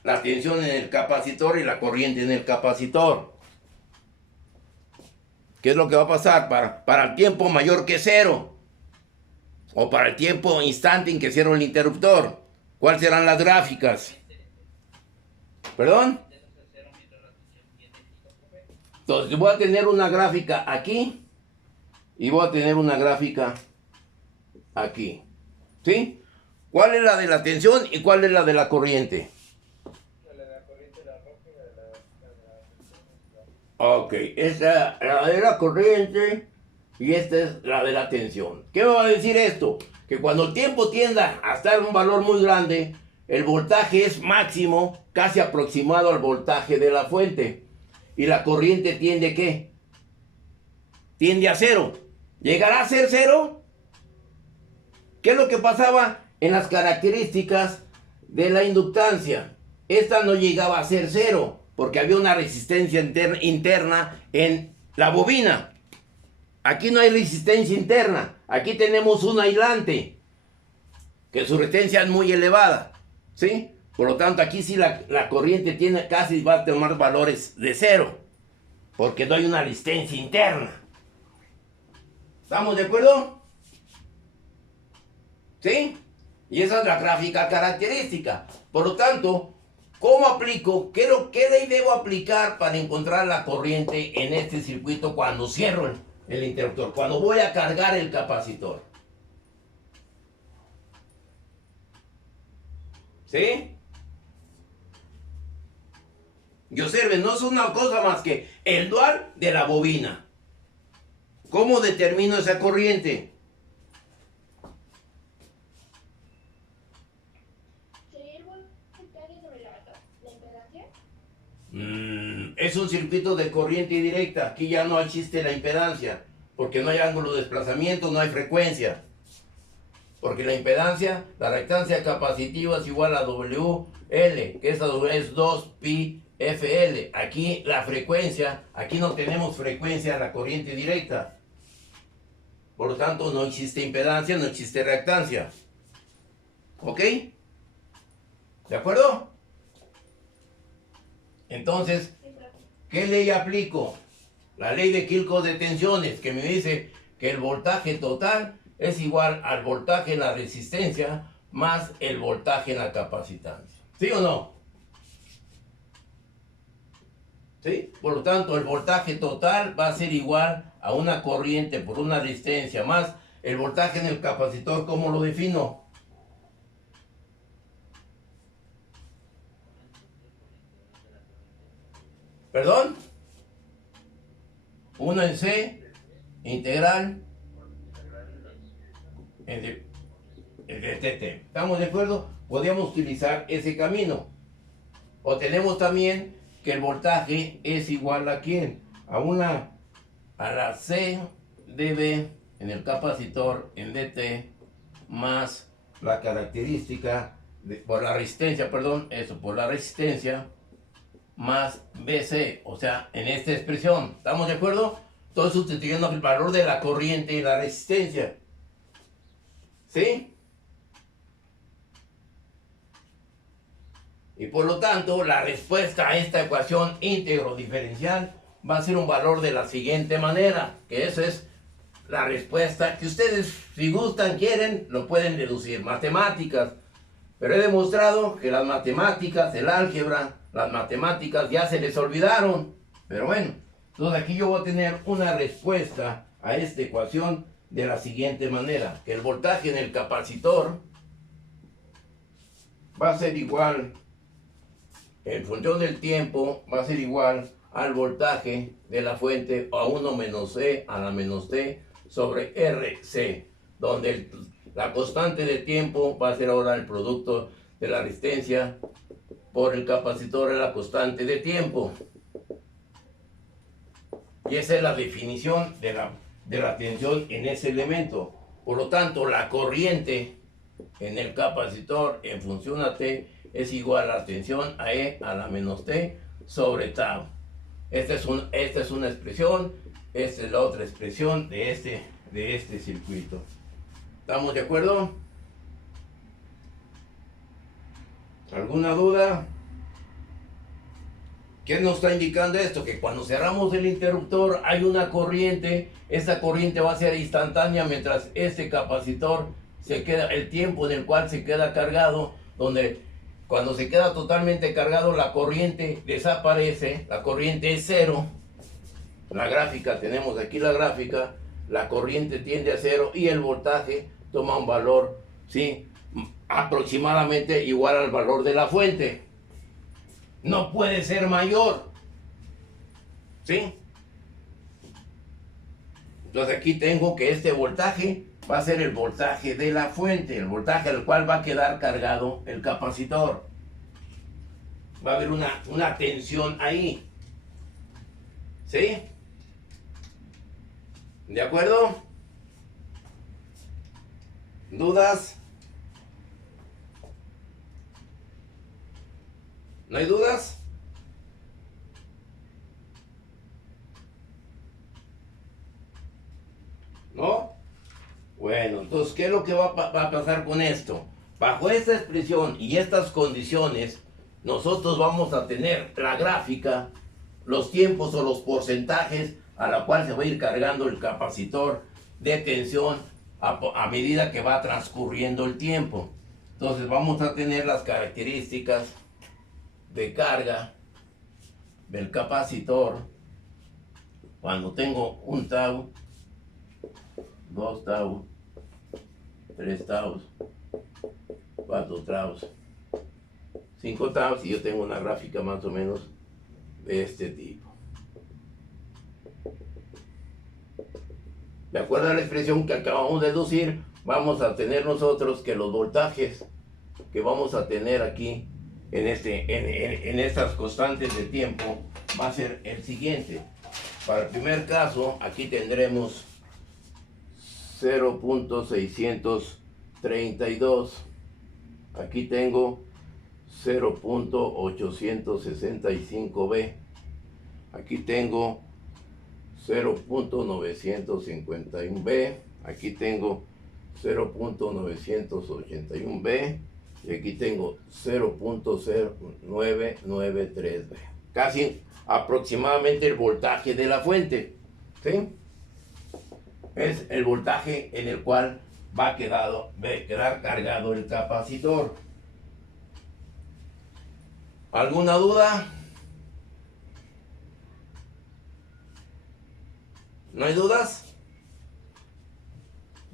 la tensión en el capacitor y la corriente en el capacitor. ¿Qué es lo que va a pasar para el tiempo mayor que 0? O para el tiempo instante en que cierro el interruptor. ¿Cuáles serán las gráficas? ¿Perdón? Entonces voy a tener una gráfica aquí y voy a tener una gráfica aquí. ¿Sí? ¿Cuál es la de la tensión y cuál es la de la corriente? La de la corriente la roja y la de la Ok, esta es la de la corriente y esta es la de la tensión. ¿Qué me va a decir esto? Que cuando el tiempo tienda a estar en un valor muy grande, el voltaje es máximo, casi aproximado al voltaje de la fuente. Y la corriente tiende, ¿qué? Tiende a 0. ¿Llegará a ser 0? ¿Qué es lo que pasaba en las características de la inductancia? Esta no llegaba a ser 0, porque había una resistencia interna en la bobina. Aquí no hay resistencia interna. Aquí tenemos un aislante, que su resistencia es muy elevada. ¿Sí? Por lo tanto, aquí sí la corriente tiene casi va a tomar valores de 0. Porque no hay una resistencia interna. ¿Estamos de acuerdo? ¿Sí? Y esa es la gráfica característica. Por lo tanto, ¿cómo aplico? ¿Qué ley debo aplicar para encontrar la corriente en este circuito cuando cierro el interruptor? Cuando voy a cargar el capacitor. ¿Sí? Y observen, no es una cosa más que el dual de la bobina. ¿Cómo determino esa corriente? ¿Sería el voltaje sobre la impedancia? Es un circuito de corriente directa. Aquí ya no existe la impedancia, porque no hay ángulo de desplazamiento, no hay frecuencia. Porque la impedancia, la reactancia capacitiva es igual a WL, que esa es 2pi FL. Aquí la frecuencia, aquí no tenemos frecuencia en la corriente directa. Por lo tanto, no existe impedancia, no existe reactancia. ¿Ok? ¿De acuerdo? Entonces, ¿qué ley aplico? La ley de Kirchhoff de tensiones, que me dice que el voltaje total es igual al voltaje en la resistencia más el voltaje en la capacitancia. ¿Sí o no? ¿Sí? Por lo tanto, el voltaje total va a ser igual a una corriente por una resistencia más el voltaje en el capacitor, ¿cómo lo defino? ¿Perdón? 1 en C, integral en TT. ¿Estamos de acuerdo? Podríamos utilizar ese camino. O tenemos también que el voltaje es igual a ¿quién? A la C dB en el capacitor en DT más la característica por la resistencia, perdón, eso, por la resistencia más BC, o sea, en esta expresión. ¿Estamos de acuerdo? Todo sustituyendo el valor de la corriente y la resistencia. ¿Sí? Y por lo tanto, la respuesta a esta ecuación íntegro diferencial va a ser un valor de la siguiente manera, que esa es la respuesta que ustedes, si gustan, quieren, lo pueden deducir. Matemáticas. Pero he demostrado que las matemáticas, el álgebra, las matemáticas ya se les olvidaron. Pero bueno, entonces aquí yo voy a tener una respuesta a esta ecuación de la siguiente manera, que el voltaje en el capacitor va a ser igual, en función del tiempo, va a ser igual al voltaje de la fuente a 1 menos C a la menos T sobre RC, donde la constante de tiempo va a ser ahora el producto de la resistencia por el capacitor de la constante de tiempo. Y esa es la definición de la tensión en ese elemento. Por lo tanto, la corriente en el capacitor en función a T es igual a la tensión a E a la menos T sobre tau. Esta es una expresión, esta es la otra expresión de este circuito. ¿Estamos de acuerdo? ¿Alguna duda? ¿Qué nos está indicando esto? Que cuando cerramos el interruptor hay una corriente, esa corriente va a ser instantánea mientras este capacitor se queda, el tiempo en el cual se queda cargado, donde cuando se queda totalmente cargado la corriente desaparece, la corriente es cero. La gráfica, tenemos aquí la gráfica, la corriente tiende a cero y el voltaje toma un valor, ¿sí?, aproximadamente igual al valor de la fuente. No puede ser mayor, ¿sí? Entonces aquí tengo que este voltaje va a ser el voltaje de la fuente, el voltaje al cual va a quedar cargado el capacitor. Va a haber una tensión ahí, ¿sí? ¿De acuerdo? ¿Dudas? ¿No hay dudas? ¿No? Bueno, entonces, ¿qué es lo que va a pasar con esto? Bajo esta expresión y estas condiciones, nosotros vamos a tener la gráfica, los tiempos o los porcentajes a la cual se va a ir cargando el capacitor de tensión a medida que va transcurriendo el tiempo. Entonces vamos a tener las características de carga del capacitor cuando tengo un tau, 2 tau, 3 taus, 4 taus, 5 taus, y yo tengo una gráfica más o menos de este tipo. De acuerdo a la expresión que acabamos de deducir, vamos a tener nosotros que los voltajes que vamos a tener aquí en estas constantes de tiempo va a ser el siguiente. Para el primer caso, aquí tendremos 0.632, aquí tengo 0.865B, aquí tengo 0.951B, aquí tengo 0.981B y aquí tengo 0.0993B. Casi aproximadamente el voltaje de la fuente, ¿sí? Es el voltaje en el cual va a quedar cargado el capacitor. ¿Alguna duda? ¿No hay dudas?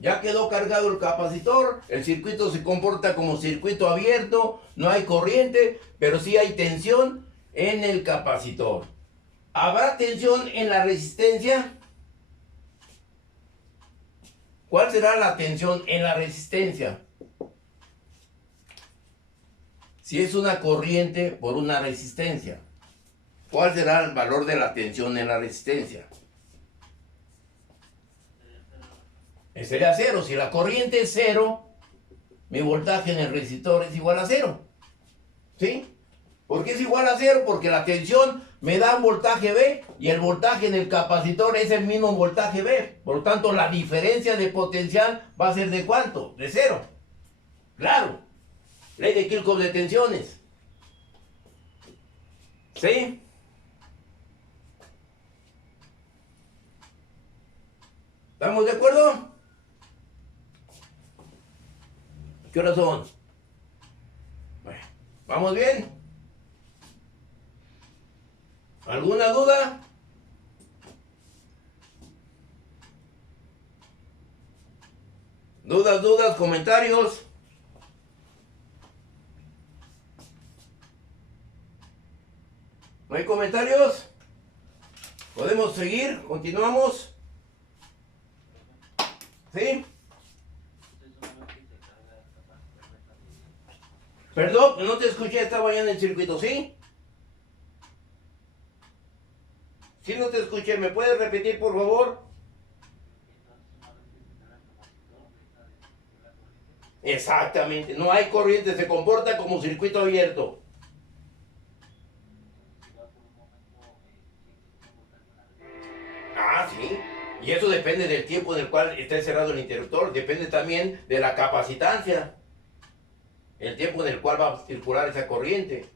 Ya quedó cargado el capacitor, el circuito se comporta como circuito abierto, no hay corriente, pero sí hay tensión en el capacitor. ¿Habrá tensión en la resistencia? ¿Cuál será la tensión en la resistencia? Si es una corriente por una resistencia, ¿cuál será el valor de la tensión en la resistencia? Sería cero. Si la corriente es cero, mi voltaje en el resistor es igual a cero. ¿Sí? ¿Por qué es igual a cero? Porque la tensión me da un voltaje B y el voltaje en el capacitor es el mismo voltaje B. Por lo tanto, la diferencia de potencial va a ser ¿de cuánto? De cero. Claro. Ley de Kirchhoff de tensiones. ¿Sí? ¿Estamos de acuerdo? ¿Qué horas son? Bueno, ¿vamos bien? ¿Alguna duda? ¿Dudas, comentarios? ¿No hay comentarios? ¿Podemos seguir? ¿Continuamos? ¿Sí? Perdón, no te escuché, estaba ya en el circuito, ¿sí? Sí, no te escuché, ¿me puedes repetir, por favor? Exactamente, no hay corriente, se comporta como circuito abierto. Ah, sí, y eso depende del tiempo en el cual esté cerrado el interruptor, depende también de la capacitancia, el tiempo en el cual va a circular esa corriente.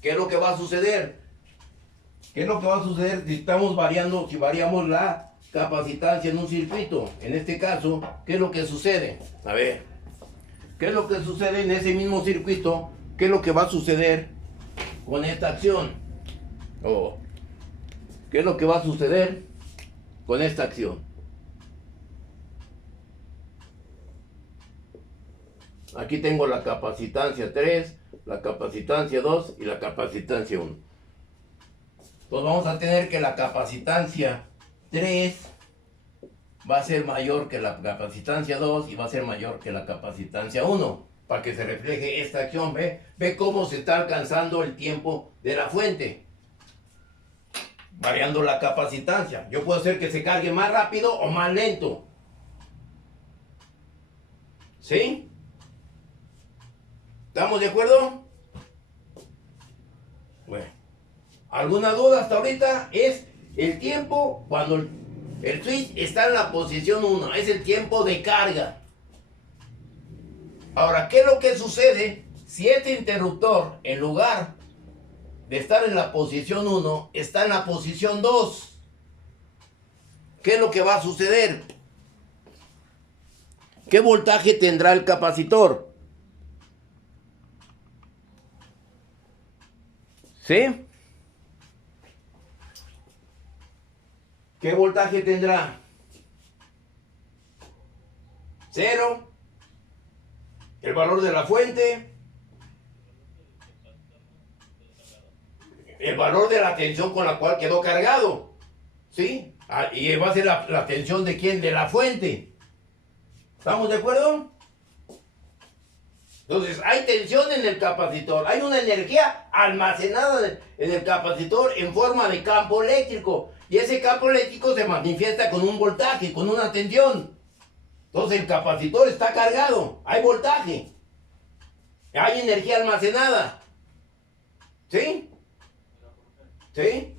¿Qué es lo que va a suceder? ¿Qué es lo que va a suceder si estamos variando, si variamos la capacitancia en un circuito? En este caso, ¿qué es lo que sucede? A ver, ¿qué es lo que sucede en ese mismo circuito? ¿Qué es lo que va a suceder con esta acción? ¿Qué es lo que va a suceder con esta acción? Aquí tengo la capacitancia 3, la capacitancia 2 y la capacitancia 1. Entonces vamos a tener que la capacitancia 3 va a ser mayor que la capacitancia 2 y va a ser mayor que la capacitancia 1, para que se refleje esta acción. Ve cómo se está alcanzando el tiempo de la fuente, variando la capacitancia. Yo puedo hacer que se cargue más rápido o más lento. ¿Sí? ¿Estamos de acuerdo? Bueno. ¿Alguna duda hasta ahorita? Es el tiempo cuando el switch está en la posición 1. Es el tiempo de carga. Ahora, ¿qué es lo que sucede si este interruptor, en lugar de estar en la posición 1, está en la posición 2? ¿Qué es lo que va a suceder? ¿Qué voltaje tendrá el capacitor? ¿Sí? ¿Qué voltaje tendrá? ¿Cero? ¿El valor de la fuente? ¿El valor de la tensión con la cual quedó cargado? ¿Sí? Y va a ser la tensión de ¿quién? De la fuente. ¿Estamos de acuerdo? Entonces, hay tensión en el capacitor. Hay una energía almacenada en el capacitor en forma de campo eléctrico. Y ese campo eléctrico se manifiesta con un voltaje, con una tensión. Entonces el capacitor está cargado, hay voltaje, hay energía almacenada. ¿Sí? ¿Sí?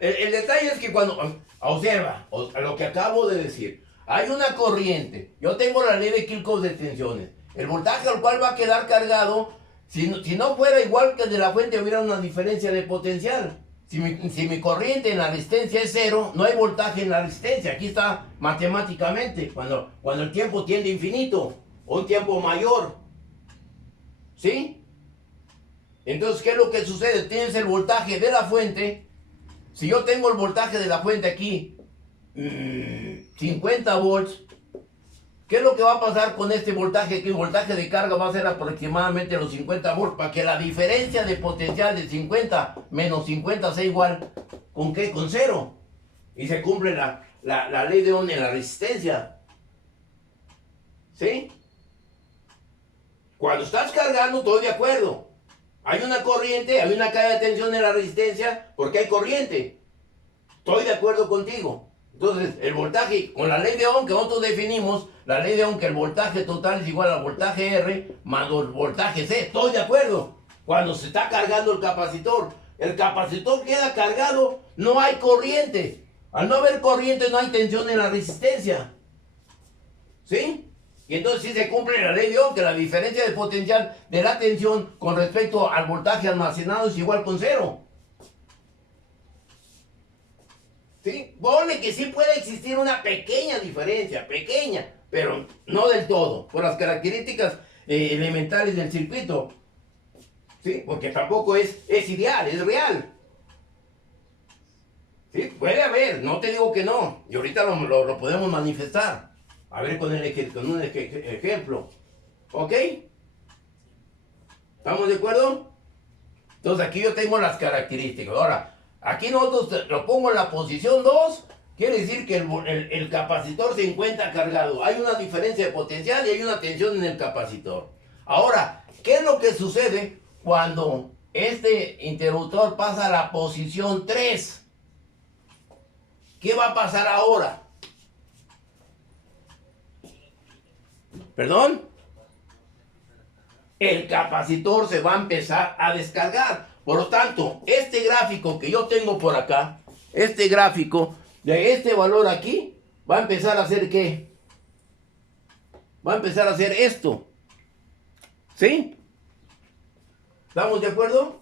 El detalle es que cuando observa lo que acabo de decir, hay una corriente, yo tengo la ley de Kirchhoff de tensiones, el voltaje al cual va a quedar cargado. Si no fuera igual que el de la fuente, hubiera una diferencia de potencial. Si mi corriente en la resistencia es cero, no hay voltaje en la resistencia. Aquí está matemáticamente, cuando el tiempo tiende a infinito, o un tiempo mayor. ¿Sí? Entonces, ¿qué es lo que sucede? Tienes el voltaje de la fuente Si yo tengo el voltaje de la fuente aquí, 50 volts, ¿qué es lo que va a pasar con este voltaje? Que el voltaje de carga va a ser aproximadamente los 50 volts, para que la diferencia de potencial de 50 menos 50 sea igual, ¿con qué? Con 0. Y se cumple la ley de Ohm en la resistencia. ¿Sí? Cuando estás cargando, estoy de acuerdo. Hay una corriente, hay una caída de tensión en la resistencia, porque hay corriente. Estoy de acuerdo contigo. Entonces, el voltaje, con la ley de Ohm que nosotros definimos, la ley de Ohm que el voltaje total es igual al voltaje R más el voltaje C. Estoy de acuerdo. Cuando se está cargando el capacitor queda cargado, no hay corriente. Al no haber corriente, no hay tensión en la resistencia. ¿Sí? Y entonces sí se cumple la ley de Ohm, que la diferencia de potencial de la tensión con respecto al voltaje almacenado es igual con 0. ¿Sí? Ponle que sí puede existir una pequeña diferencia, pequeña, pero no del todo, por las características elementales del circuito. ¿Sí? Porque tampoco es ideal, es real. ¿Sí? Puede haber, no te digo que no, y ahorita lo podemos manifestar. A ver con un ejemplo. ¿Ok? ¿Estamos de acuerdo? Entonces aquí yo tengo las características. Ahora, aquí nosotros lo pongo en la posición 2. Quiere decir que el capacitor se encuentra cargado. Hay una diferencia de potencial y hay una tensión en el capacitor. Ahora, ¿qué es lo que sucede cuando este interruptor pasa a la posición 3? ¿Qué va a pasar ahora? ¿Perdón? El capacitor se va a empezar a descargar. Por lo tanto, este gráfico que yo tengo por acá, este gráfico de este valor aquí, va a empezar a hacer ¿qué? Va a empezar a hacer esto. ¿Sí? ¿Estamos de acuerdo?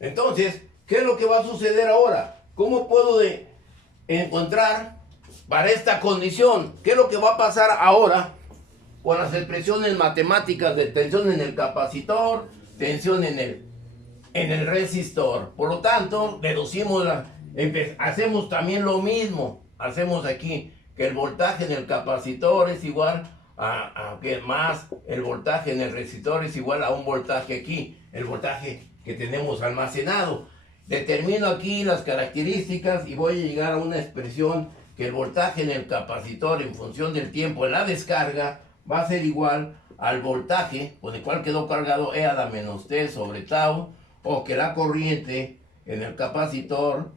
Entonces, ¿qué es lo que va a suceder ahora? ¿Cómo puedo encontrar para esta condición? ¿Qué es lo que va a pasar ahora con las expresiones matemáticas de tensión en el capacitor, tensión en el resistor? Por lo tanto, deducimos hacemos también lo mismo. Hacemos aquí que el voltaje en el capacitor es igual a que más el voltaje en el resistor es igual a un voltaje aquí, el voltaje que tenemos almacenado. Determino aquí las características y voy a llegar a una expresión que el voltaje en el capacitor en función del tiempo en la descarga va a ser igual al voltaje con el cual quedó cargado E a la menos T sobre tau, o que la corriente en el capacitor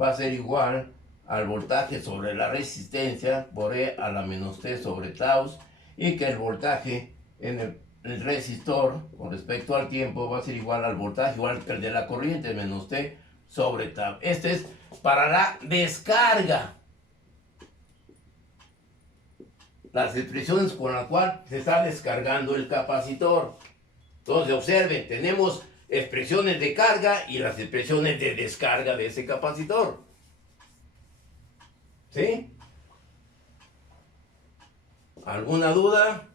va a ser igual al voltaje sobre la resistencia por E a la menos T sobre tau, y que el voltaje en el resistor con respecto al tiempo va a ser igual al voltaje igual que el de la corriente menos T sobre tau. Este es para la descarga. Las expresiones con las cuales se está descargando el capacitor. Entonces observen, tenemos expresiones de carga y las expresiones de descarga de ese capacitor. ¿Sí? ¿Alguna duda?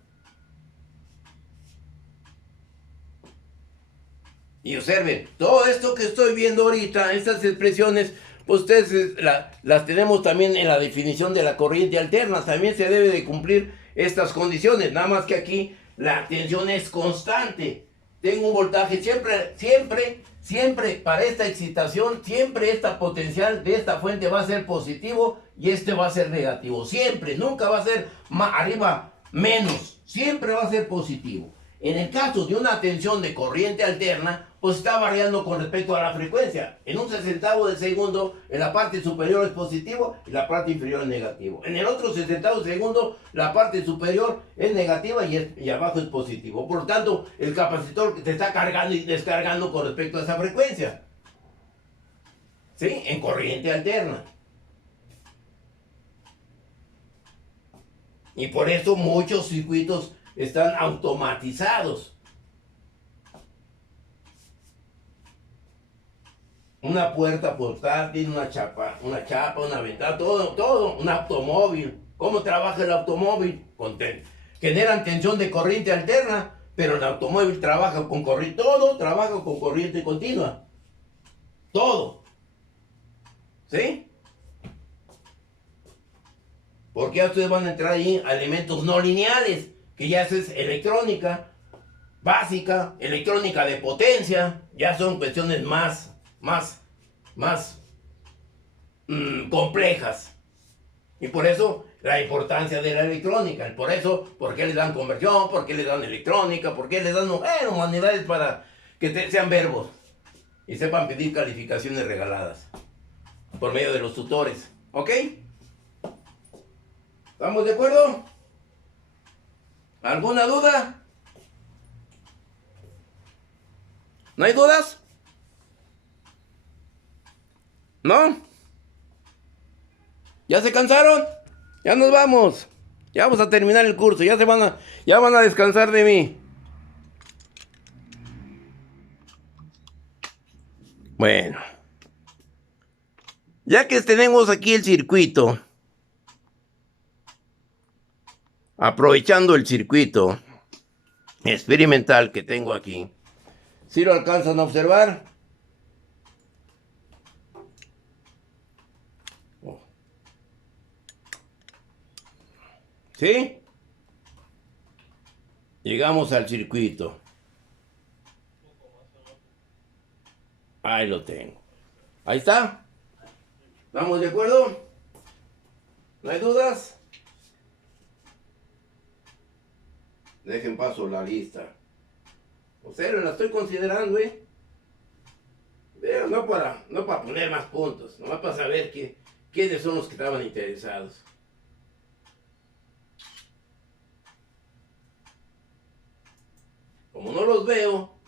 Y observen, todo esto que estoy viendo ahorita, estas expresiones, pues ustedes las tenemos también en la definición de la corriente alterna. También se debe de cumplir estas condiciones, nada más que aquí la tensión es constante. Tengo un voltaje siempre para esta excitación, siempre esta potencial de esta fuente va a ser positivo y este va a ser negativo. Siempre, nunca va a ser más arriba menos, siempre va a ser positivo. En el caso de una tensión de corriente alterna, pues está variando con respecto a la frecuencia. En un 60avo de segundo, en la parte superior es positivo y la parte inferior es negativo. En el otro 60avo de segundo, la parte superior es negativa y abajo es positivo. Por lo tanto, el capacitor te está cargando y descargando con respecto a esa frecuencia. ¿Sí? En corriente alterna. Y por eso muchos circuitos están automatizados. Una puerta portátil, una chapa, una ventana, todo, un automóvil. ¿Cómo trabaja el automóvil? Generan tensión de corriente alterna, pero el automóvil trabaja con corriente, todo trabaja con corriente continua. Todo. ¿Sí? Porque ya ustedes van a entrar ahí a elementos no lineales, que ya eso es electrónica básica, electrónica de potencia, ya son cuestiones más complejas. Y por eso la importancia de la electrónica, por eso, ¿por qué le dan conversión? ¿Por qué le dan electrónica? ¿Por qué le dan humanidades para que sean verbos? Y sepan pedir calificaciones regaladas por medio de los tutores. ¿Ok? ¿Estamos de acuerdo? ¿Alguna duda? ¿No hay dudas? ¿No? ¿Ya se cansaron? Ya nos vamos. Ya vamos a terminar el curso. Ya van a descansar de mí. Bueno. Ya que tenemos aquí el circuito, aprovechando el circuito experimental que tengo aquí, ¿sí lo alcanzan a observar? ¿Sí? Llegamos al circuito. Ahí lo tengo. Ahí está. ¿Estamos de acuerdo? ¿No hay dudas? Dejen paso la lista. O sea, la estoy considerando, Pero no para poner más puntos, nomás para saber quiénes son los que estaban interesados. Como no los veo,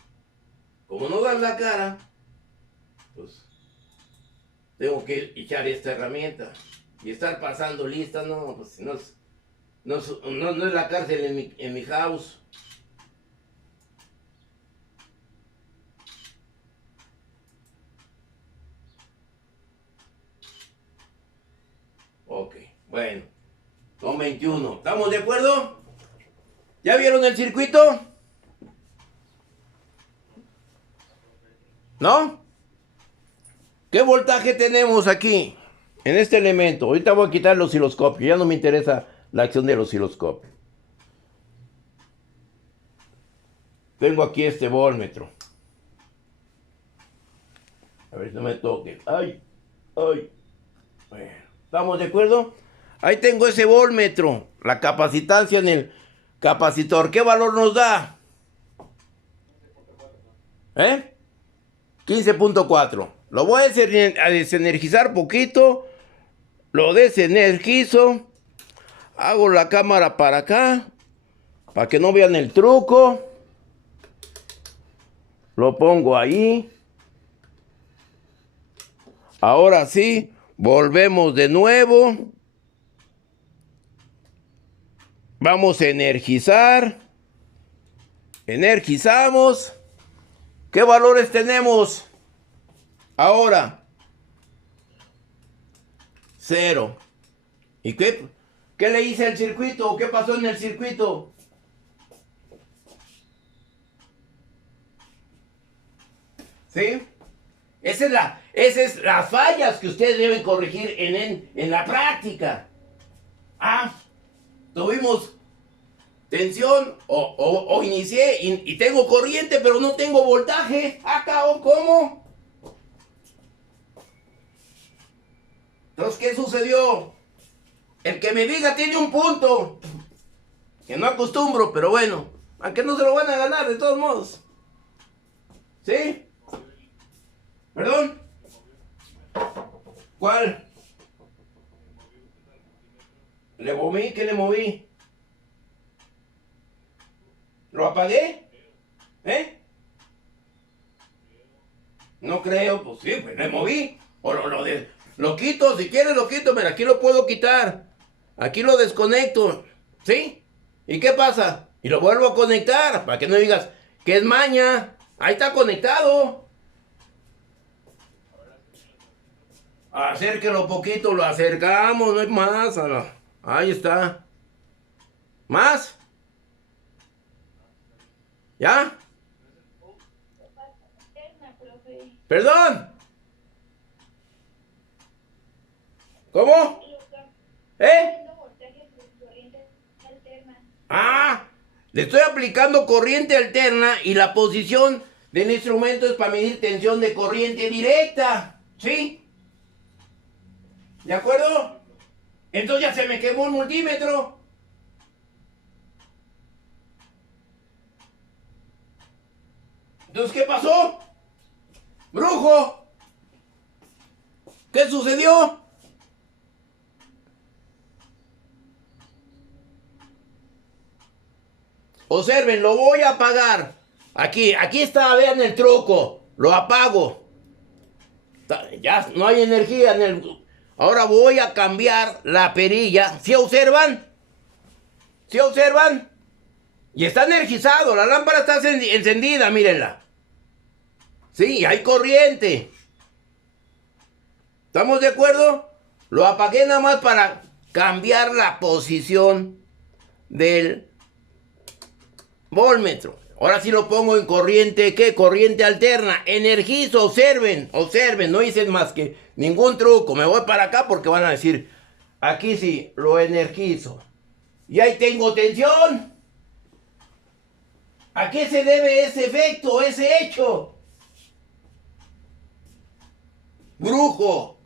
como no dan la cara, pues tengo que echar esta herramienta. Y estar pasando listas, no, pues no es la cárcel en mi house. Ok, bueno. Son 21. ¿Estamos de acuerdo? ¿Ya vieron el circuito? ¿No? ¿Qué voltaje tenemos aquí? En este elemento. Ahorita voy a quitar el osciloscopio. Ya no me interesa la acción del osciloscopio. Tengo aquí este voltmetro. A ver si no me toque. Ay. Bueno, ¿estamos de acuerdo? Ahí tengo ese voltmetro. La capacitancia en el capacitor. ¿Qué valor nos da? 15.4. Lo voy a desenergizar poquito. Lo desenergizo. Hago la cámara para acá. Para que no vean el truco. Lo pongo ahí. Ahora sí. Volvemos de nuevo. Vamos a energizar. Energizamos. ¿Qué valores tenemos? Ahora. 0. ¿Y qué le hice al circuito? ¿Qué pasó en el circuito? ¿Sí? Esas es las fallas que ustedes deben corregir en la práctica. Tuvimos tensión o inicié y tengo corriente, pero no tengo voltaje. ¿Cómo? Entonces, ¿qué sucedió? El que me diga tiene un punto. Que no acostumbro, pero bueno. Aunque no se lo van a ganar de todos modos. ¿Sí? ¿Perdón? ¿Cuál? ¿Le moví? ¿Qué le moví? ¿Lo apagué? No creo, pues sí, pues le moví. O lo quito, si quieres lo quito, mira, aquí lo puedo quitar. Aquí lo desconecto. ¿Sí? ¿Y qué pasa? Y lo vuelvo a conectar, para que no digas que es maña. Ahí está conectado. Acérquelo poquito, lo acercamos, no hay más. Ahí está. ¿Más? ¿Ya? ¿Perdón? ¿Cómo? ¿Eh? voltaje por corriente alterna. Ah, le estoy aplicando corriente alterna y la posición del instrumento es para medir tensión de corriente directa. ¿Sí? ¿De acuerdo? Entonces ya se me quemó un multímetro. Entonces, ¿qué pasó? ¡Brujo! ¿Qué sucedió? Observen, lo voy a apagar. Aquí está, vean el truco. Lo apago. Ya no hay energía en el... Ahora voy a cambiar la perilla. ¿Sí observan? ¿Sí observan? Y está energizado, la lámpara está encendida, mírenla. Sí, hay corriente. ¿Estamos de acuerdo? Lo apagué nada más para cambiar la posición del voltmetro. Ahora sí lo pongo en corriente, ¿qué? Corriente alterna. Energizo, observen, observen, no hice más que ningún truco. Me voy para acá porque van a decir, aquí sí, lo energizo. Y ahí tengo tensión. ¿A qué se debe ese efecto, ese hecho? Brujo.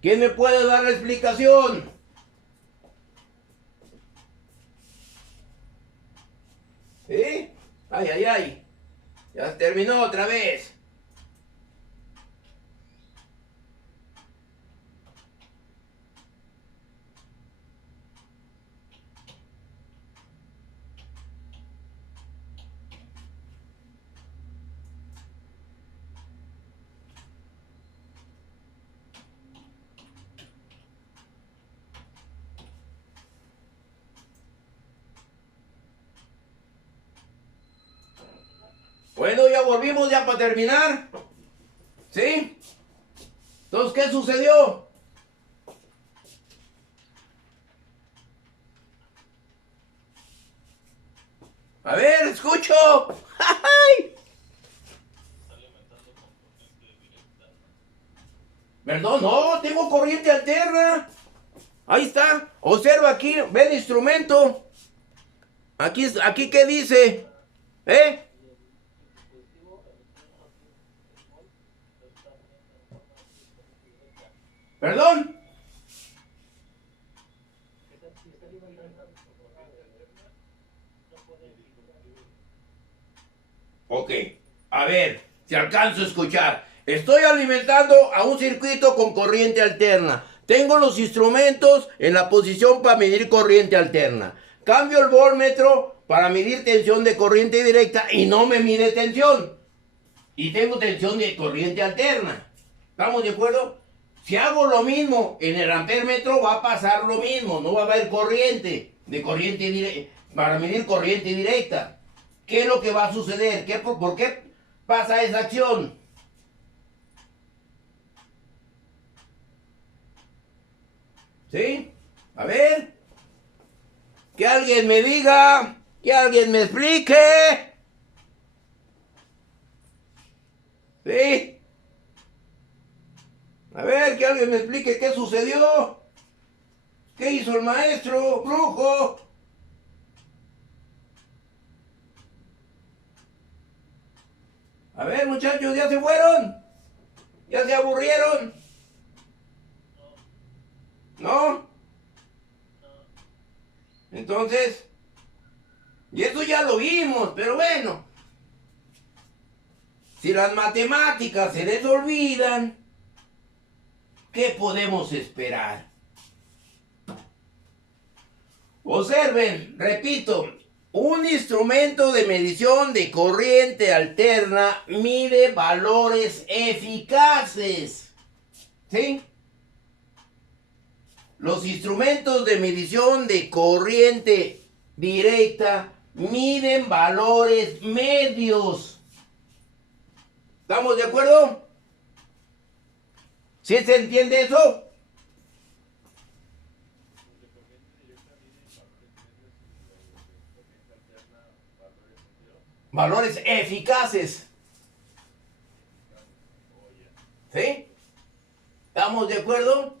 ¿Quién me puede dar la explicación? ¿Sí? Ay, ay, ay. Ya terminó otra vez. Bueno, ya volvimos ya para terminar. ¿Sí? Entonces, ¿qué sucedió? A ver, escucho. ¡Ay! Perdón, no, tengo corriente alterna. Ahí está. Observa aquí, ve el instrumento. Aquí ¿qué dice? ¿Eh? ¿Perdón? Ok, a ver, si alcanzo a escuchar. Estoy alimentando a un circuito con corriente alterna. Tengo los instrumentos en la posición para medir corriente alterna. Cambio el voltmetro para medir tensión de corriente directa y no me mide tensión. Y tengo tensión de corriente alterna. ¿Estamos de acuerdo? Si hago lo mismo en el amperémetro va a pasar lo mismo. No va a haber corriente de corriente directa para medir corriente directa. ¿Qué es lo que va a suceder? ¿Por qué pasa esa acción? ¿Sí? A ver. Que alguien me diga. Que alguien me explique. ¿Sí? A ver, que alguien me explique qué sucedió. ¿Qué hizo el maestro? Brujo. A ver, muchachos, ¿ya se fueron? ¿Ya se aburrieron? ¿No? Entonces, y eso ya lo vimos, pero bueno. Si las matemáticas se les olvidan, ¿qué podemos esperar? Observen, repito, un instrumento de medición de corriente alterna mide valores eficaces. ¿Sí? Los instrumentos de medición de corriente directa miden valores medios. ¿Estamos de acuerdo? ¿Sí se entiende eso? Valores eficaces. ¿Sí? ¿Estamos de acuerdo?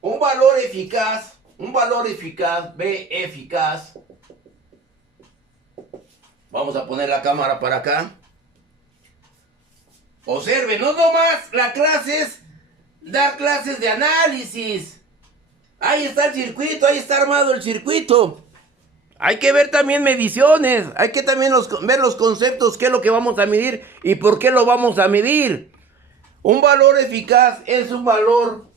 Un valor eficaz, B eficaz. Vamos a poner la cámara para acá. Observen, no nomás la clase es dar clases de análisis. Ahí está el circuito, ahí está armado el circuito. Hay que ver también mediciones, hay que también ver los conceptos, qué es lo que vamos a medir y por qué lo vamos a medir. Un valor eficaz es un valor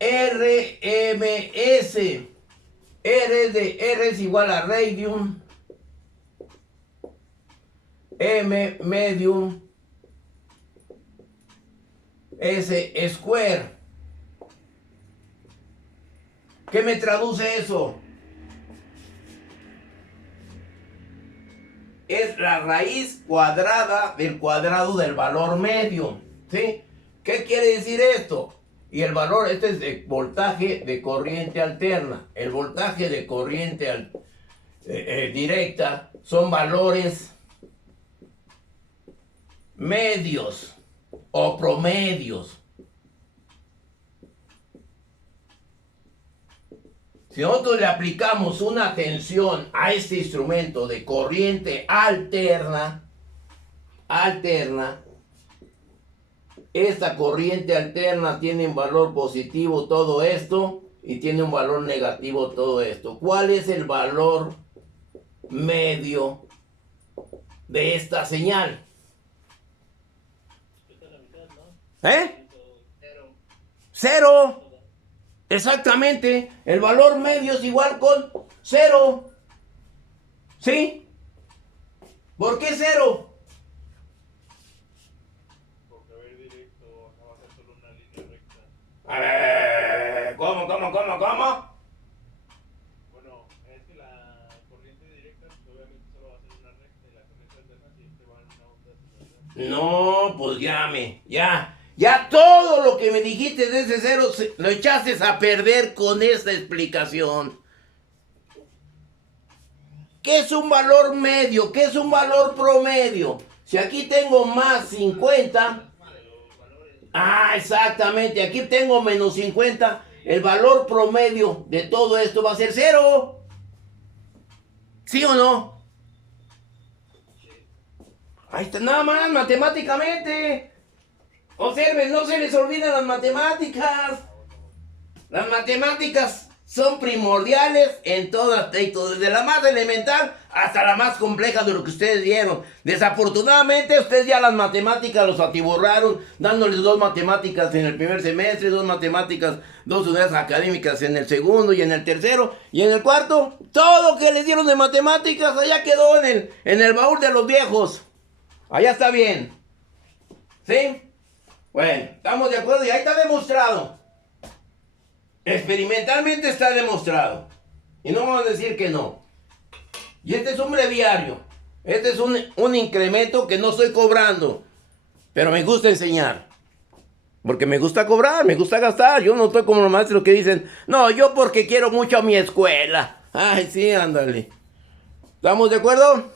RMS. R es igual a radium, M medium, S square. ¿Qué me traduce eso? Es la raíz cuadrada del cuadrado del valor medio, ¿sí? ¿Qué quiere decir esto? Y el valor, este es de voltaje de corriente alterna. El voltaje de corriente directa son valores medios o promedios. Si nosotros le aplicamos una tensión a este instrumento de corriente alterna, esta corriente alterna tiene un valor positivo todo esto y tiene un valor negativo todo esto. ¿Cuál es el valor medio de esta señal? ¿Eh? Cero. Exactamente, el valor medio es igual con 0. ¿Sí? ¿Por qué 0? Porque ver directo no va a ser solo una línea recta. A ver, ¿cómo? Bueno, es que la corriente directa pues, obviamente solo va a ser una recta y la corriente alterna siempre va en una onda sinusoidal. No, pues ya todo lo que me dijiste de ese 0 lo echaste a perder con esta explicación. ¿Qué es un valor medio? ¿Qué es un valor promedio? Si aquí tengo más 50. Exactamente. Aquí tengo menos 50. El valor promedio de todo esto va a ser 0. ¿Sí o no? Ahí está, nada más, matemáticamente. Observen, no se les olviden las matemáticas. Las matemáticas son primordiales en todo aspecto, desde la más elemental hasta la más compleja de lo que ustedes vieron. Desafortunadamente, ustedes ya las matemáticas los atiborraron, dándoles 2 matemáticas en el primer semestre, 2 matemáticas, 2 unidades académicas en el segundo y en el tercero, y en el cuarto, todo lo que les dieron de matemáticas allá quedó en el baúl de los viejos. Allá está bien. ¿Sí? Bueno, estamos de acuerdo y ahí está demostrado. Experimentalmente está demostrado. Y no vamos a decir que no. Y este es un breviario. Este es un incremento que no estoy cobrando. Pero me gusta enseñar. Porque me gusta cobrar, me gusta gastar. Yo no estoy como los maestros que dicen, no, yo porque quiero mucho a mi escuela. Ay, sí, ándale. ¿Estamos de acuerdo?